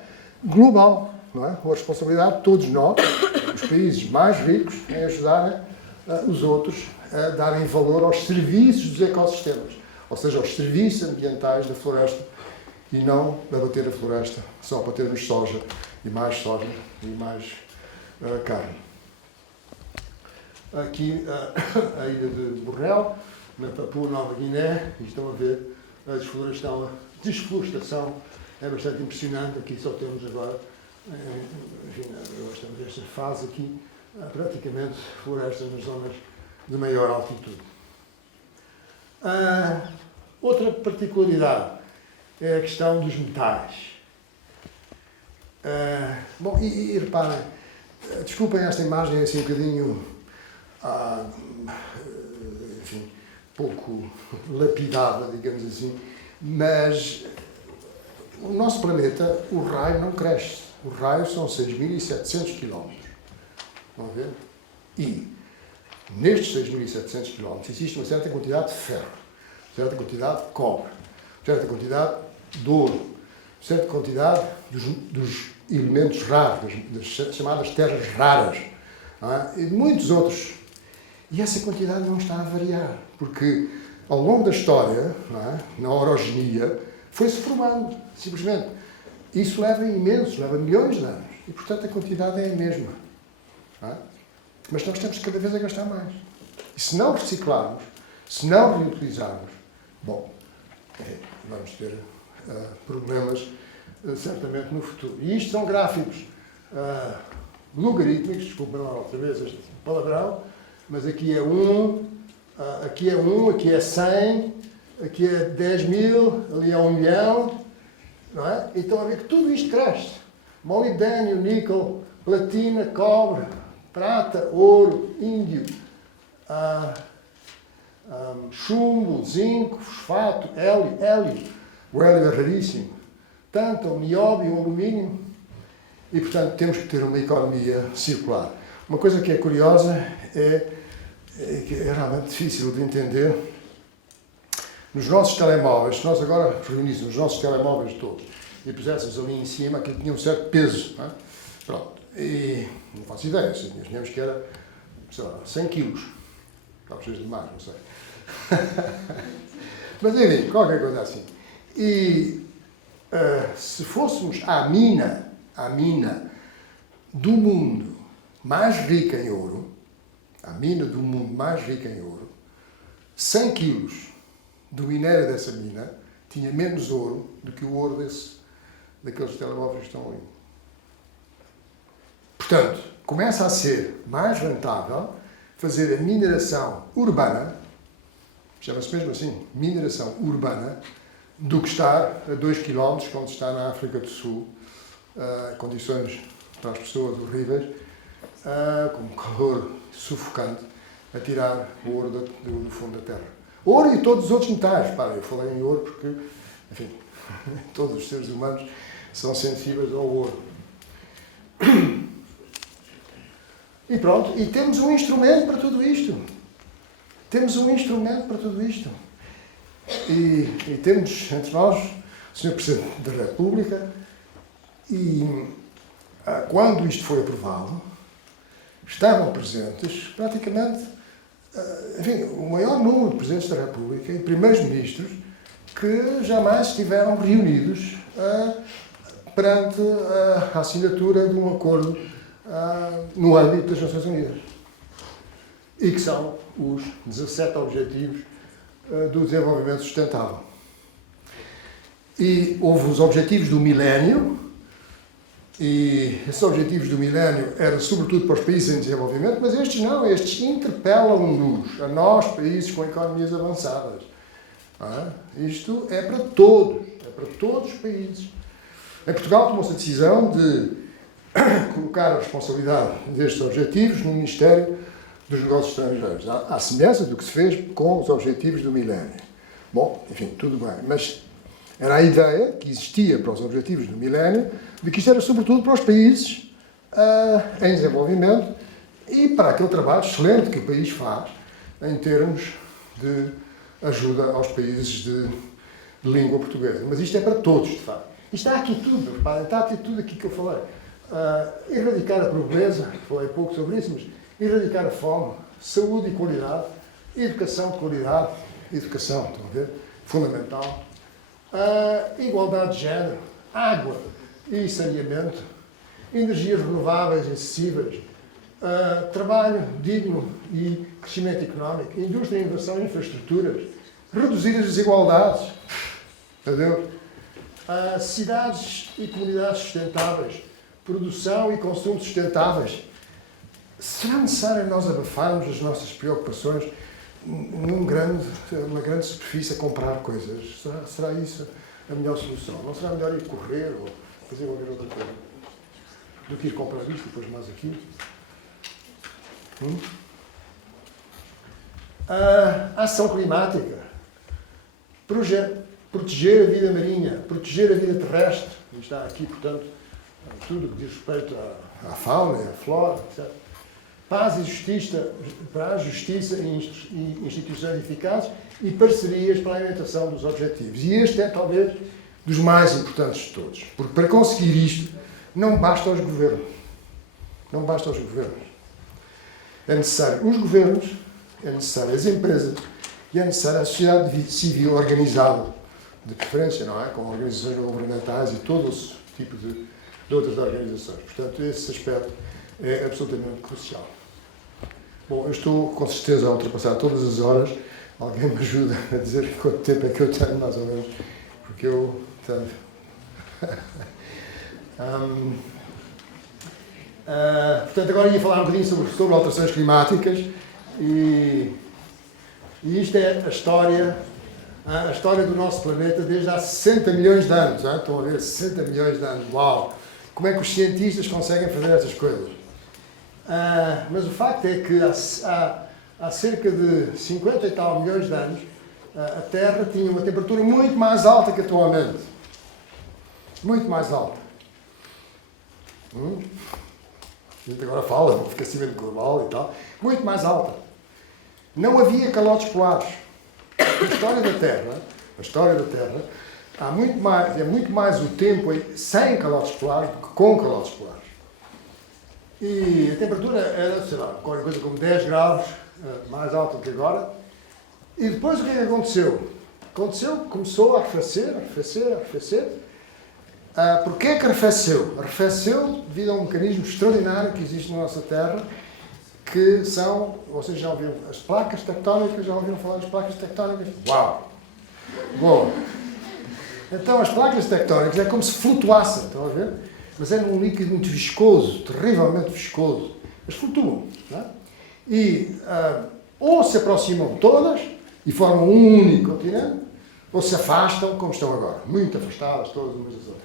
global. Não é? Uma responsabilidade de todos nós, os países mais ricos, em ajudarem os outros a darem valor aos serviços dos ecossistemas, ou seja, aos serviços ambientais da floresta e não abater a floresta só para termos soja e mais carne. Aqui a ilha de Bornéu, na Papua Nova Guiné, e estão a ver a desflorestação é bastante impressionante. Aqui só temos agora, enfim, nós estamos nesta fase aqui, praticamente florestas nas zonas de maior altitude. Outra particularidade é a questão dos metais. Bom, e reparem, desculpem esta imagem assim um bocadinho, enfim, pouco lapidada, digamos assim, mas o nosso planeta, o raio não cresce. O raio são 6.700 km. Estão a ver? E nestes 6.700 km existe uma certa quantidade de ferro, certa quantidade de cobre, certa quantidade de ouro, certa quantidade dos elementos raros, das chamadas terras raras, e de muitos outros. E essa quantidade não está a variar, porque ao longo da história, na orogenia, foi-se formando, simplesmente. Isso leva milhões de anos, e portanto a quantidade é a mesma. Mas nós temos cada vez a gastar mais. E se não reciclarmos, se não reutilizarmos, bom, vamos ter problemas certamente no futuro. E isto são gráficos logarítmicos, desculpem lá outra vez este palavrão, mas aqui é 1, aqui é 1, aqui é 100, aqui é 10.000, ali é 1 milhão, não é? E estão a ver que tudo isto cresce. Molibdênio, níquel, platina, cobre, prata, ouro, índio, chumbo, zinco, fosfato, hélio. O hélio é raríssimo. Tântalo, nióbio, alumínio. E, portanto, temos que ter uma economia circular. Uma coisa que é curiosa que é realmente difícil de entender. Nos nossos telemóveis, se nós agora reuníssemos os nossos telemóveis todos e puséssemos ali em cima, aquilo tinha um certo peso. Não é? Pronto. E não faço ideia, imaginemos que era, sei lá, 100 quilos. Talvez demais, não sei. Mas enfim, qualquer coisa assim. E se fôssemos à mina do mundo mais rica em ouro, a mina do mundo mais rica em ouro, 100 quilos do minério dessa mina tinha menos ouro do que o ouro daqueles telemóveis que estão ali. Portanto, começa a ser mais rentável fazer a mineração urbana, chama-se mesmo assim, mineração urbana, do que estar a 2 km, como está na África do Sul, condições para as pessoas horríveis, com calor sufocante, a tirar o ouro do fundo da terra. Ouro e todos os outros metais. Eu falei em ouro porque, enfim, todos os seres humanos são sensíveis ao ouro. E pronto, e temos um instrumento para tudo isto. E temos entre nós o Sr. Presidente da República e quando isto foi aprovado, estavam presentes praticamente, enfim, o maior número de Presidentes da República e Primeiros-Ministros que jamais estiveram reunidos perante a assinatura de um acordo no âmbito das Nações Unidas. E que são os 17 Objetivos do Desenvolvimento Sustentável. E houve os Objetivos do Milénio, e esses Objetivos do Milénio eram sobretudo para os países em desenvolvimento, mas estes não, estes interpelam-nos, a nós, países com economias avançadas. Isto é para todos os países. Em Portugal tomou-se a decisão de colocar a responsabilidade destes objetivos no Ministério dos Negócios Estrangeiros, à semelhança do que se fez com os Objetivos do Milénio. Bom, enfim, tudo bem, mas era a ideia que existia para os Objetivos do Milénio de que isto era sobretudo para os países em desenvolvimento e para aquele trabalho excelente que o país faz em termos de ajuda aos países de língua portuguesa. Mas isto é para todos, de facto. E está aqui tudo, reparem, está aqui tudo aqui que eu falei. Erradicar a pobreza, falei pouco sobre isso, mas erradicar a fome, saúde e qualidade, educação de qualidade, educação, estão a ver, fundamental, igualdade de género, água e saneamento, energias renováveis e acessíveis, trabalho digno e crescimento económico, indústria, inovação e infraestruturas, reduzir as desigualdades, entendeu? Cidades e comunidades sustentáveis, produção e consumo sustentáveis. Será necessário nós abafarmos as nossas preocupações numa grande superfície a comprar coisas? Será isso a melhor solução? Não será melhor ir correr ou fazer qualquer outra coisa do que ir comprar isto e depois mais aquilo? Ação climática. Proteger a vida marinha, proteger a vida terrestre. E está aqui, portanto, tudo que diz respeito à fauna e à flora, etc. Paz e justiça e instituições eficazes e parcerias para a alimentação dos objetivos. E este é, talvez, dos mais importantes de todos. Porque para conseguir isto, não basta aos governos. Não basta aos governos. É necessário os governos, é necessário as empresas e é necessária a sociedade civil organizada, de preferência, não é? Com organizações não governamentais e todo esse tipo de outras organizações. Portanto, esse aspecto é absolutamente crucial. Bom, eu estou com certeza a ultrapassar todas as horas. Alguém me ajuda a dizer quanto tempo é que eu tenho, mais ou menos, porque eu tenho... portanto, agora ia falar um bocadinho sobre alterações climáticas e isto é a história do nosso planeta desde há 60 milhões de anos. Estão a ver, 60 milhões de anos. Uau! Como é que os cientistas conseguem fazer estas coisas? Mas o facto é que há cerca de 50 e tal milhões de anos a Terra tinha uma temperatura muito mais alta que atualmente. Muito mais alta. A gente agora fala do aquecimento global e tal. Muito mais alta. Não havia calotes polares. A história da Terra, é muito mais o tempo sem calotes polares do que com calotes polares. E a temperatura era, sei lá, qualquer coisa como 10 graus mais alta do que agora. E depois o que é que aconteceu? Começou a arrefecer. Porquê que arrefeceu? Arrefeceu devido a um mecanismo extraordinário que existe na nossa Terra, que são, vocês já ouviram, as placas tectónicas, já ouviram falar das placas tectónicas? Uau! Bom, então as placas tectónicas é como se flutuassem, estão a ver? Mas é num líquido muito viscoso, terrivelmente viscoso. Mas flutuam, não é? E ou se aproximam todas e formam um único continente, ou se afastam, como estão agora, muito afastadas todas umas das outras.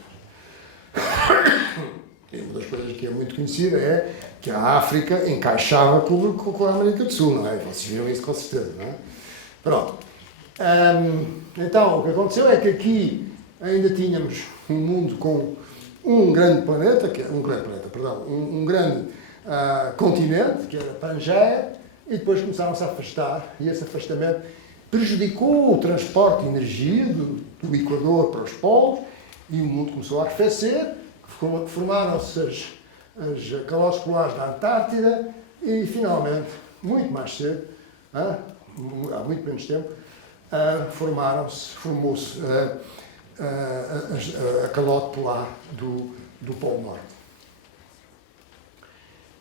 E uma das coisas que é muito conhecida é que a África encaixava com a América do Sul, não é? Vocês viram isso com certeza, não é? Pronto. Então, o que aconteceu é que aqui ainda tínhamos um mundo com um grande continente, que era Pangeia, e depois começaram-se a afastar, e esse afastamento prejudicou o transporte de energia do Equador para os polos, e o mundo começou a arrefecer, formaram-se as calotes polares da Antártida, e finalmente, muito mais cedo, há muito menos tempo, formou-se a calote polar do Polo Norte.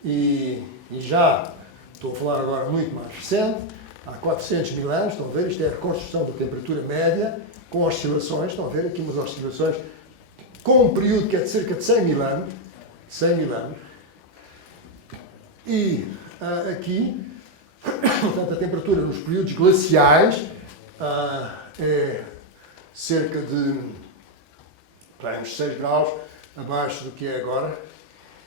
E já, estou a falar agora muito mais recente, há 400 mil anos, estão a ver, isto é a reconstrução da temperatura média, com oscilações, estão a ver aqui umas oscilações, com um período que é de cerca de 100 mil anos, e aqui, portanto, a temperatura nos períodos glaciais é cerca de uns 6 graus abaixo do que é agora.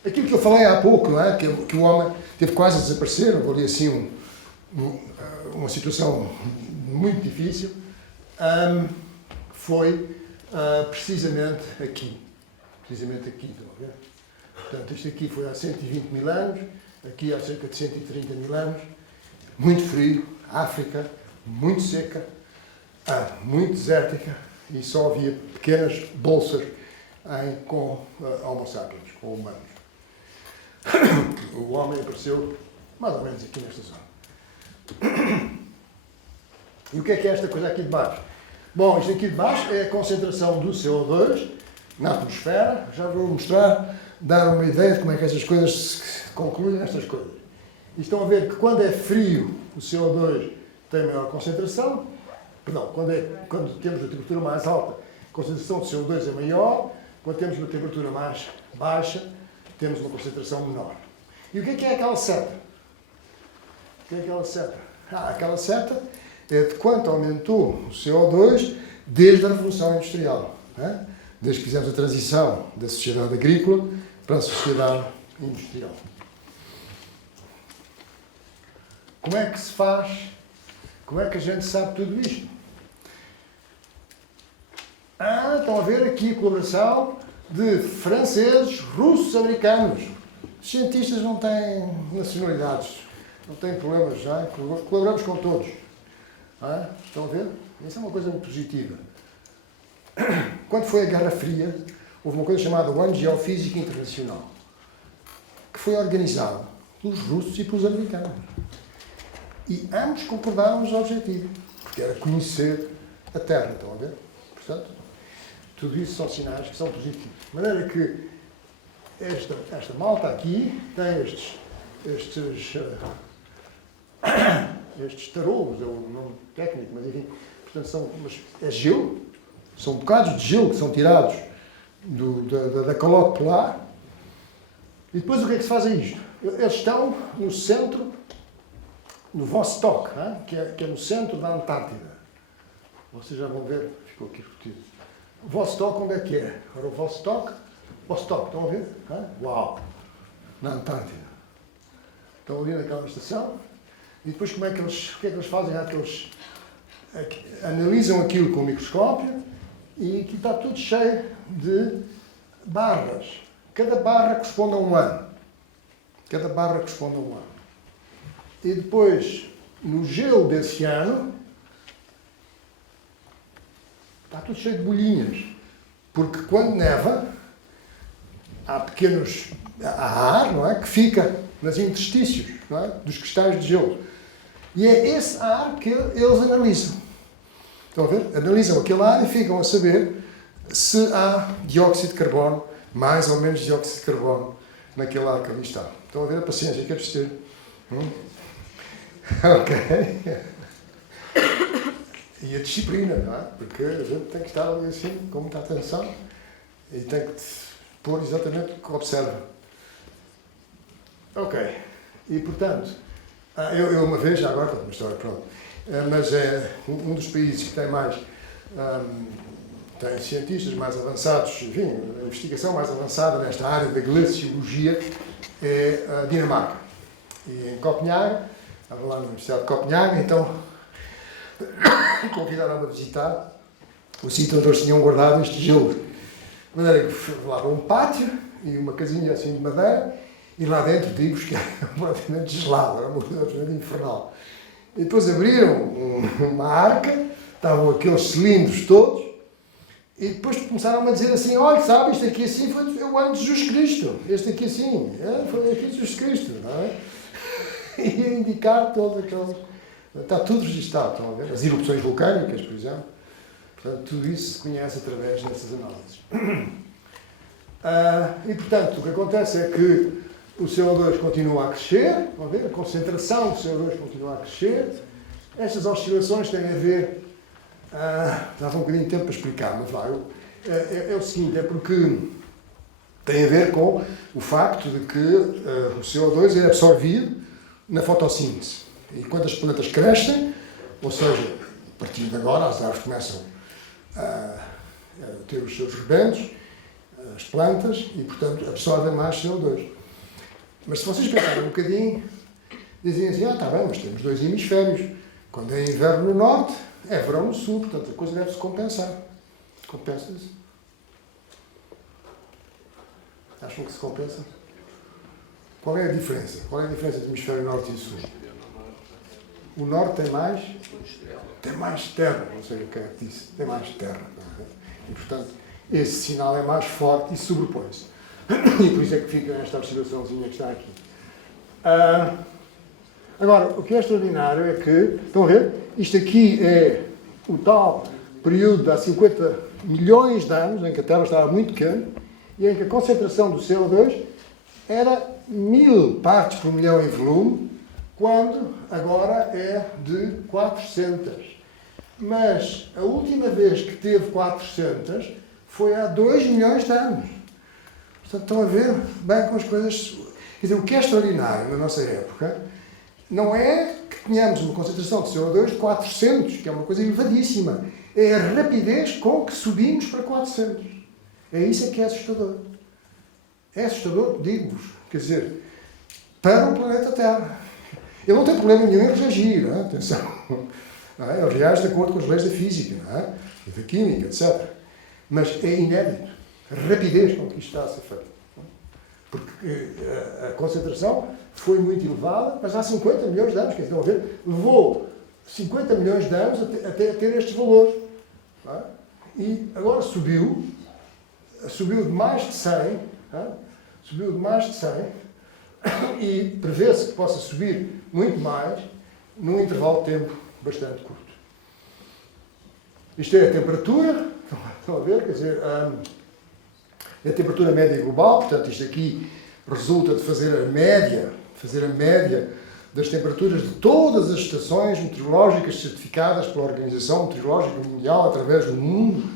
Aquilo que eu falei há pouco, não é? Que o homem teve quase a desaparecer, houve ali assim uma situação muito difícil, foi precisamente aqui. Estão a ver? Portanto, isto aqui foi há 120 mil anos, aqui há cerca de 130 mil anos, muito frio, África, muito seca, muito desértica, e só havia pequenas bolsas com Homo sapiens, com humanos. O homem apareceu mais ou menos aqui nesta zona. E o que é esta coisa aqui de baixo? Bom, isto aqui de baixo é a concentração do CO2 na atmosfera. Já vou mostrar, dar uma ideia de como é que estas coisas se concluem estas coisas. E estão a ver que quando é frio, o CO2 tem maior concentração. Perdão, quando temos a temperatura mais alta, a concentração de CO2 é maior. Quando temos uma temperatura mais baixa, temos uma concentração menor. E o que é aquela seta? O que é aquela seta? Aquela seta é de quanto aumentou o CO2 desde a Revolução Industrial. Né? Desde que fizemos a transição da sociedade agrícola para a sociedade industrial. Como é que se faz? Como é que a gente sabe tudo isto? Estão a ver aqui a colaboração de franceses, russos, americanos. Os cientistas não têm nacionalidades, não têm problemas, não é? Colaboramos com todos. Estão a ver? Isso é uma coisa muito positiva. Quando foi a Guerra Fria, houve uma coisa chamada One Geofísica Internacional, que foi organizada pelos russos e pelos americanos. E ambos concordaram nos objetivos, porque era conhecer a Terra, estão a ver? Portanto, tudo isso são sinais que são positivos. De maneira que esta malta aqui tem estes tarolos, é o nome técnico, mas enfim, portanto, é gelo, são bocados de gelo que são tirados da calote polar. E depois o que é que se faz a isto? Eles estão no centro, no Vostok, que é no centro da Antártida. Vocês já vão ver, ficou aqui repetido. Vostok, onde é que é? Ora, o Vostok, estão a ver? Uau! Na Antártida. Estão ali naquela estação. E depois o que é que eles fazem? Eles analisam aquilo com o microscópio e aqui está tudo cheio de barras. Cada barra corresponde a um ano. Cada barra corresponde a um ano. E depois, no gelo desse ano, está tudo cheio de bolhinhas. Porque quando neva, há ar, não é? Que fica nos interstícios, não é? Dos cristais de gelo. E é esse ar que eles analisam. Estão a ver? Analisam aquele ar e ficam a saber se há dióxido de carbono, mais ou menos dióxido de carbono, naquele ar que ali está. Estão a ver a paciência que é preciso ter? Ok. E a disciplina, não é? Porque a gente tem que estar ali assim, com muita atenção, e tem que pôr exatamente o que observa. Ok. E, portanto, eu uma vez, já agora, conto uma história, pronto, mas é um dos países que tem mais, tem cientistas mais avançados, enfim, a investigação mais avançada nesta área da glaciologia é a Dinamarca. E em Copenhague, estava lá na Universidade de Copenhague, então convidaram-me a visitar o sítio onde eles tinham guardado este gelo. De maneira que fui lá para um pátio e uma casinha assim de madeira, e lá dentro digo-vos que era praticamente gelado, era uma coisa absolutamente infernal. E depois abriram uma arca, estavam aqueles cilindros todos, e depois começaram a dizer assim: olha, sabe, isto aqui assim foi o ano de Jesus Cristo, este aqui assim, foi aqui de Jesus Cristo, não é? E a indicar todos aqueles. Está tudo registado, estão a ver? As erupções vulcânicas, por exemplo. Portanto, tudo isso se conhece através dessas análises. E, portanto, o que acontece é que o CO2 continua a crescer, estão a ver? A concentração do CO2 continua a crescer. Estas oscilações têm a ver... dava um bocadinho de tempo para explicar, mas lá, é o seguinte, é porque tem a ver com o facto de que o CO2 é absorvido na fotossíntese. E quando as plantas crescem, ou seja, a partir de agora as árvores começam a ter os seus rebentos, as plantas, e portanto absorvem mais CO2. Mas se vocês pensarem um bocadinho, dizem assim: está bem, mas temos dois hemisférios. Quando é inverno no norte, é verão no sul, portanto a coisa deve-se compensar. Compensa-se? Acham que se compensa? Qual é a diferença? Qual é a diferença do hemisfério norte e sul? O norte tem mais terra, não sei o que é que disse, tem mais terra. E, portanto, esse sinal é mais forte e sobrepõe-se. E por isso é que fica esta oscilaçãozinha que está aqui. Agora, o que é extraordinário é que, estão a ver? Isto aqui é o tal período de há 50 milhões de anos, em que a Terra estava muito quente, e em que a concentração do CO2 era 1000 partes por milhão em volume, quando agora é de 400. Mas a última vez que teve 400 foi há 2 milhões de anos. Portanto, estão a ver bem com as coisas. Quer dizer, o que é extraordinário na nossa época não é que tenhamos uma concentração de CO2 de 400, que é uma coisa elevadíssima. É a rapidez com que subimos para 400. É isso que é assustador. É assustador, digo-vos. Quer dizer, para o planeta Terra. Ele não tem problema nenhum em reagir, não é? Atenção. Não é? Ele reage de acordo com as leis da física, não é? E da química, etc. Mas é inédito. A rapidez com que isto está a ser feito. Porque a concentração foi muito elevada, mas há 50 milhões de anos, quer dizer, estão a ver, levou 50 milhões de anos até ter estes valores. Não é? E agora subiu de mais de 100, não é? Subiu de mais de 100, e prevê-se que possa subir muito mais num intervalo de tempo bastante curto. Isto é a temperatura, estão a ver, quer dizer, a temperatura média global, portanto isto aqui resulta de fazer a média das temperaturas de todas as estações meteorológicas certificadas pela Organização Meteorológica Mundial através do mundo,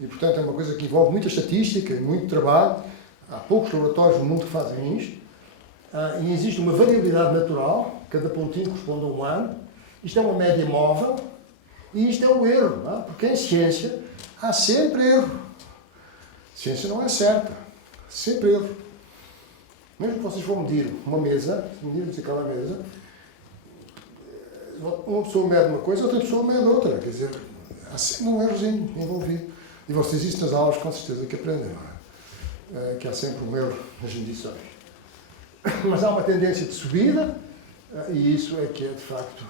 e portanto é uma coisa que envolve muita estatística e muito trabalho. Há poucos laboratórios no mundo que fazem isto, e existe uma variabilidade natural, cada pontinho corresponde a um ano. Isto é uma média móvel, e isto é o erro, não é? Porque em ciência há sempre erro. A ciência não é certa, sempre erro. Mesmo que vocês vão medir uma mesa, medirmos aquela mesa, uma pessoa mede uma coisa, outra pessoa mede outra. Quer dizer, há sempre um errozinho envolvido. E vocês isso nas aulas com certeza que aprendem, não é? Que há sempre um erro nas medições. Mas há uma tendência de subida, e isso é que é, de facto,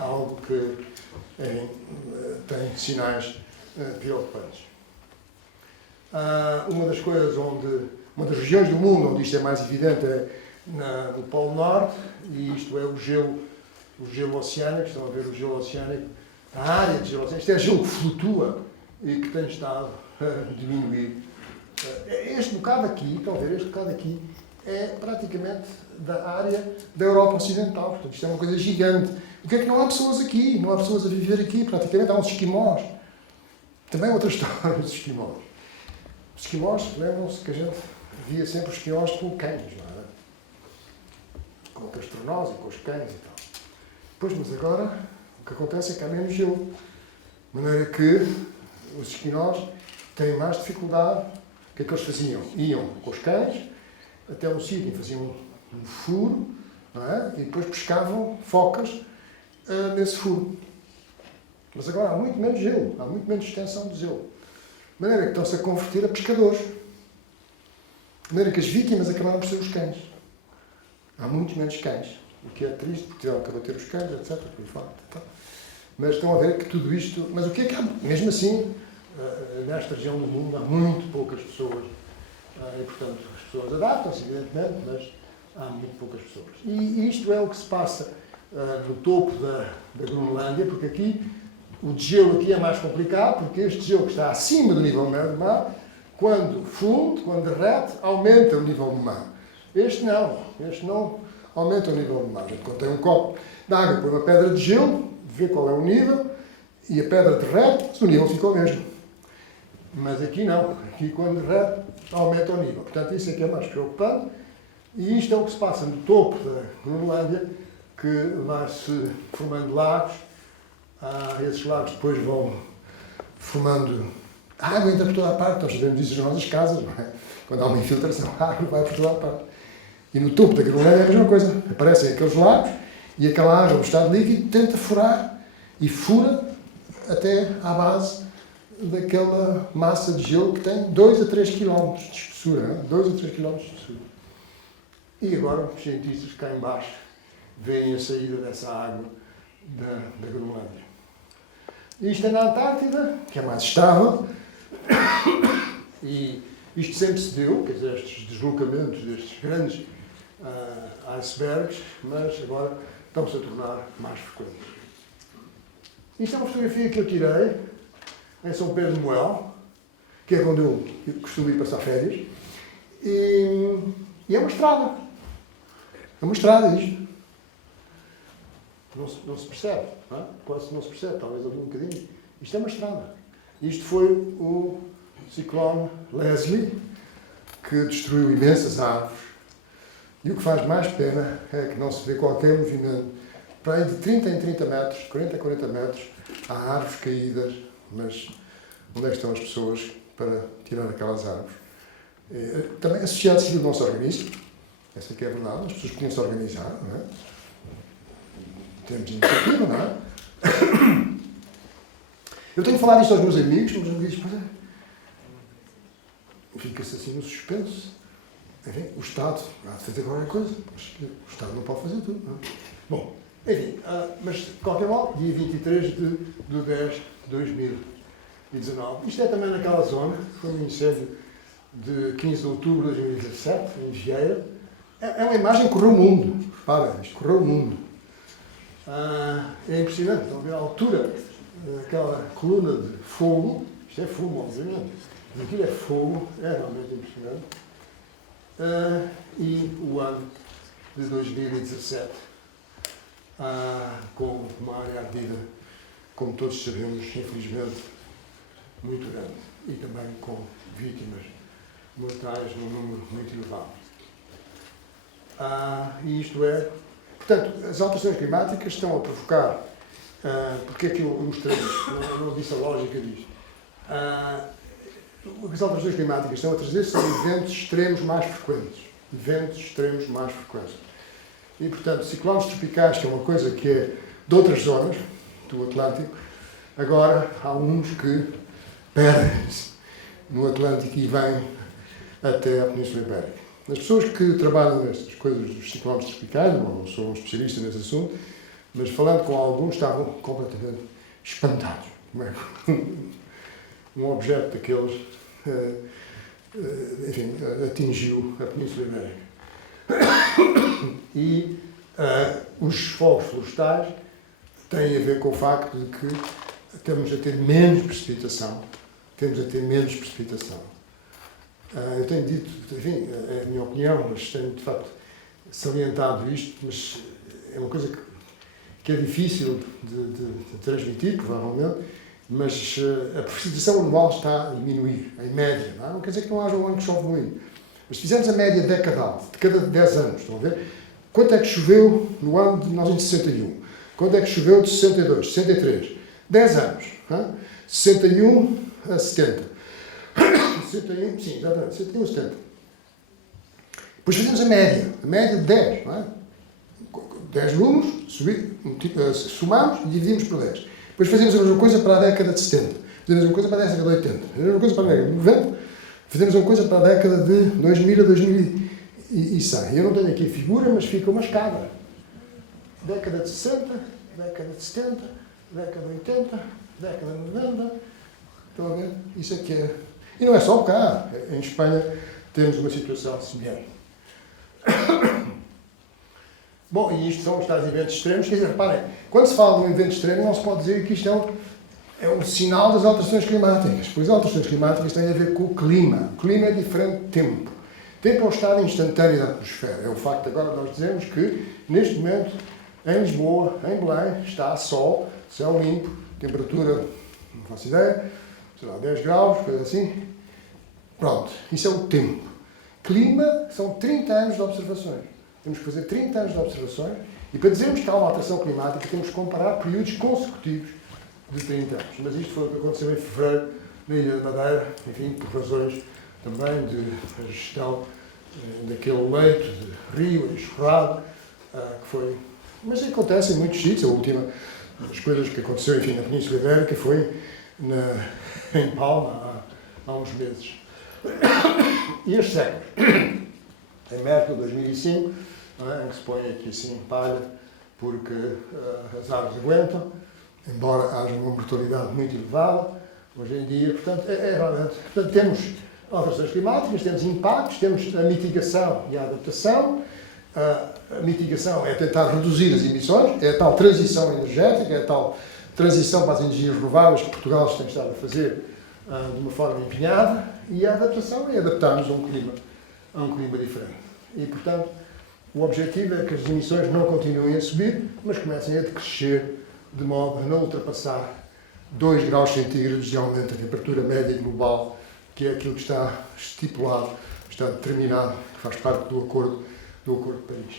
algo que tem sinais preocupantes. Uma das regiões do mundo onde isto é mais evidente é no Polo Norte, e isto é o gelo oceânico. Estão a ver o gelo oceânico, a área de gelo oceânico. Isto é gelo que flutua e que tem estado a diminuir. Este bocado aqui, estão a ver, este bocado aqui, é praticamente da área da Europa Ocidental. Portanto, isto é uma coisa gigante. O que é que não há pessoas aqui? Não há pessoas a viver aqui, praticamente. Há uns esquimós. Também outra história dos esquimós. Os esquimós, lembram-se que a gente via sempre os esquimós com cães, não é? Com o castronose e com os cães e tal. Pois, mas agora o que acontece é que há menos gelo. De maneira que os esquimós têm mais dificuldade. O que é que eles faziam? Iam com os cães até um sítio, faziam um furo, não é? E depois pescavam focas nesse furo. Mas agora há muito menos gelo, há muito menos extensão de gelo. De maneira que estão-se a converter a pescadores. De maneira que as vítimas acabaram por ser os cães. Há muitos menos cães. O que é triste, porque tiveram que abater os cães, etc. Mas estão a ver que tudo isto... Mas o que é que há? Mesmo assim, nesta região do mundo há muito poucas pessoas. E, portanto, as pessoas adaptam-se, evidentemente, mas há muito poucas pessoas. E isto é o que se passa no topo da Groenlândia, porque aqui o degelo aqui é mais complicado, porque este gelo que está acima do nível médio do mar, quando funde, quando derrete, aumenta o nível do mar. Este não aumenta o nível do mar. Quando tem um copo de água, põe uma pedra de gelo, vê qual é o nível, e a pedra derrete, o nível fica o mesmo. Mas aqui não. Aqui, quando derrete, aumenta o nível. Portanto, isso é que é mais preocupante. E isto é o que se passa no topo da Groenlândia, que vai-se formando lagos. Esses lagos depois vão formando... A água entra por toda a parte. Nós sabemos disso nas nossas casas, não é? Quando há uma infiltração, a água vai por toda a parte. E no topo da Groenlândia é a mesma coisa. Aparecem aqueles lagos e aquela água, no estado líquido, tenta furar. E fura até à base daquela massa de gelo que tem 2 a 3 km de espessura. 2 a 3 km de espessura. E agora os cientistas cá em baixo veem a saída dessa água da Groenlândia. Isto é na Antártida, que é mais estável, e isto sempre se deu, quer dizer, estes deslocamentos destes grandes icebergs, mas agora estão-se a tornar mais frequentes. Isto é uma fotografia que eu tirei em São Pedro de Moel, que é onde eu costumo ir passar férias. E é uma estrada. É uma estrada isto. Não se percebe, não é? Quase não se percebe, talvez ali um bocadinho. Isto é uma estrada. Isto foi o ciclone Leslie, que destruiu imensas árvores. E o que faz mais pena é que não se vê qualquer movimento. Para aí de 30 em 30 metros, 40 em 40 metros, há árvores caídas, mas onde é que estão as pessoas para tirar aquelas árvores? Também a sociedade civil não se organiza, essa aqui é a verdade, as pessoas podiam se organizar, não é? Temos iniciativa, não é? Eu tenho falado isto aos meus amigos, mas me dizem, fica-se assim no suspenso. Enfim, o Estado há de fazer qualquer coisa, mas o Estado não pode fazer tudo, não é? Bom, enfim, mas de qualquer modo, dia 23 de 10 de 2019. Isto é também naquela zona, foi um incêndio de 15 de outubro de 2017, em Vieira. É uma imagem que correu o mundo. Para, isto correu o mundo. É impressionante, estão a ver a altura daquela coluna de fogo. Isto é fogo, obviamente. Mas aquilo é fogo, é realmente impressionante. E o ano de 2017, com uma área ardida, como todos sabemos, infelizmente, muito grande. E também com vítimas mortais num número muito elevado. E isto é... Portanto, as alterações climáticas estão a provocar... porque é que eu mostrei isto? Não disse a lógica disto. As alterações climáticas estão a trazer eventos extremos mais frequentes. Eventos extremos mais frequentes. E, portanto, ciclones tropicais, que é uma coisa que é de outras zonas do Atlântico, agora há uns que perdem-se no Atlântico e vêm até a Península Ibérica. As pessoas que trabalham nestas coisas dos ciclones tropicais, não sou um especialista nesse assunto, mas falando com alguns, estavam completamente espantados. Como é que um objeto daqueles, enfim, atingiu a Península Ibérica. E os fogos florestais têm a ver com o facto de que temos a ter menos precipitação. Eu tenho dito, enfim, é a minha opinião, mas tenho de facto salientado isto, mas é uma coisa que é difícil de transmitir, provavelmente, mas a precipitação anual está a diminuir, em média. Não quer dizer que não haja um ano que chove muito. Mas se fizermos a média decadal, de cada 10 anos, estão a ver? Quanto é que choveu no ano de 1961? Quanto é que choveu de 62, 63? 10 anos. 61 a 70. 61, sim, exatamente, 61 a 70. Depois fazemos a média de 10, não é? 10 números, somamos e dividimos por 10. Depois fazemos a mesma coisa para a década de 70. Fazemos a mesma coisa para a década de 80. Fazemos a mesma coisa para a década de 90. Fazemos uma coisa para a década de 2000 a 2100. Eu não tenho aqui a figura, mas fica uma escada. Década de 60, década de 70, década de 80, década de 90. Estão a ver? Isso aqui é... E não é só cá. Em Espanha temos uma situação semelhante. Bom, e isto são os tais eventos extremos. Quer dizer, reparem, quando se fala de um evento extremo, não se pode dizer que isto é um sinal das alterações climáticas, pois as alterações climáticas têm a ver com o clima. O clima é diferente de tempo. Tempo é o estado instantâneo da atmosfera. É o facto de agora nós dizemos que, neste momento, em Lisboa, em Belém, está sol, céu limpo, temperatura, não faço ideia, sei lá, 10 graus, coisa assim. Pronto, isso é o tempo. Clima são 30 anos de observações. Temos que fazer 30 anos de observações e para dizermos que há uma alteração climática temos que comparar períodos consecutivos de 30 anos. Mas isto foi o que aconteceu em fevereiro na Ilha da Madeira, enfim, por razões também de gestão daquele leito de rio enxurrado, que foi... Mas acontece em muitos sítios. A última das coisas que aconteceu, enfim, na Península Ibérica foi em Palma há uns meses. E este século, em Mértola, 2005, em que se põe aqui assim palha, porque as árvores aguentam, embora haja uma mortalidade muito elevada, hoje em dia, portanto, realmente, portanto, temos alterações climáticas, temos impactos, temos a mitigação e a adaptação. A mitigação é tentar reduzir as emissões, é a tal transição energética, é a tal transição para as energias renováveis que Portugal tem estado a fazer de uma forma empenhada, e a adaptação é adaptarmos a um clima diferente. E, portanto, o objetivo é que as emissões não continuem a subir, mas comecem a decrescer de modo a não ultrapassar 2 graus centígrados de aumento da temperatura média global, que é aquilo que está estipulado, está determinado, que faz parte do Acordo de Paris.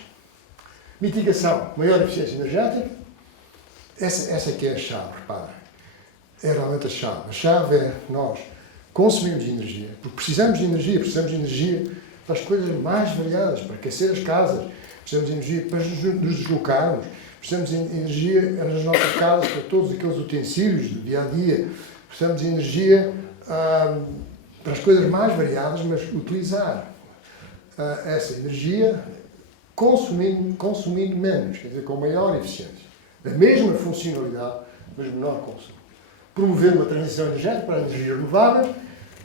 Mitigação, maior eficiência energética, essa que é a chave, repara. É realmente a chave. A chave é nós consumimos energia, porque precisamos de energia para as coisas mais variadas, para aquecer as casas, precisamos de energia para nos deslocarmos, precisamos de energia nas nossas casas para todos aqueles utensílios do dia-a-dia, precisamos de energia para as coisas mais variadas, mas utilizar essa energia consumindo menos, quer dizer, com maior eficiência. A mesma funcionalidade, mas menor consumo. Promover uma transição energética para energias renováveis,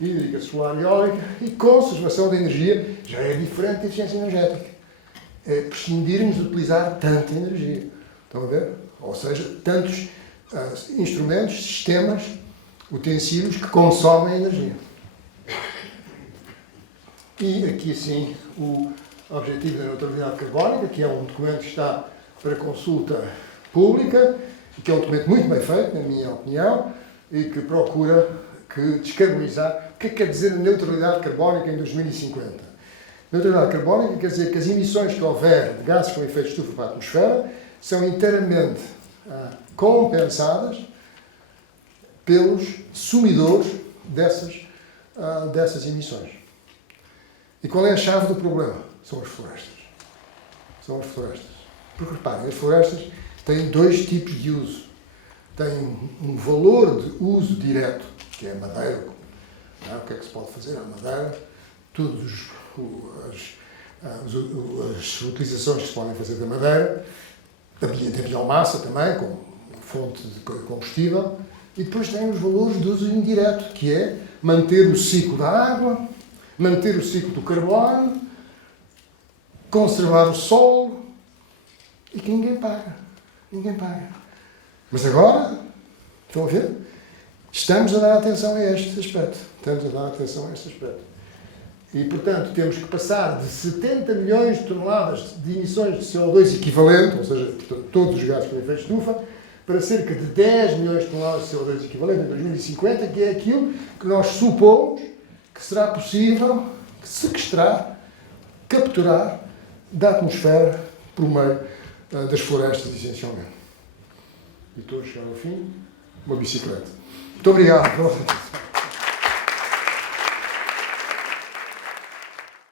hídrica, solar e eólica, e conservação da energia já é diferente da eficiência energética. É prescindirmos de utilizar tanta energia. Estão a ver? Ou seja, tantos instrumentos, sistemas, utensílios que consomem energia. E aqui, sim, o objetivo da neutralidade carbónica, que é um documento que está para consulta pública, e que é um documento muito bem feito, na minha opinião, e que procura descarbonizar. O que é que quer dizer neutralidade carbónica em 2050? Neutralidade carbónica quer dizer que as emissões que houver de gases com efeito de estufa para a atmosfera são inteiramente compensadas pelos sumidores dessas emissões. E qual é a chave do problema? São as florestas. São as florestas. Porque, reparem, as florestas têm 2 tipos de uso. Têm um valor de uso direto, que é a madeira. O que é que se pode fazer? A madeira, todas as utilizações que se podem fazer da madeira, da biomassa também, como fonte de combustível, e depois tem os valores de uso indireto, que é manter o ciclo da água, manter o ciclo do carbono, conservar o solo, e que ninguém paga. Ninguém paga. Mas agora, estão a ver? Estamos a dar atenção a este aspecto. E, portanto, temos que passar de 70 milhões de toneladas de emissões de CO2 equivalente, ou seja, portanto, todos os gases com efeito de estufa, para cerca de 10 milhões de toneladas de CO2 equivalente em 2050, que é aquilo que nós supomos que será possível sequestrar, capturar da atmosfera por meio das florestas, essencialmente. E estou a chegar ao fim, uma bicicleta. Muito obrigado.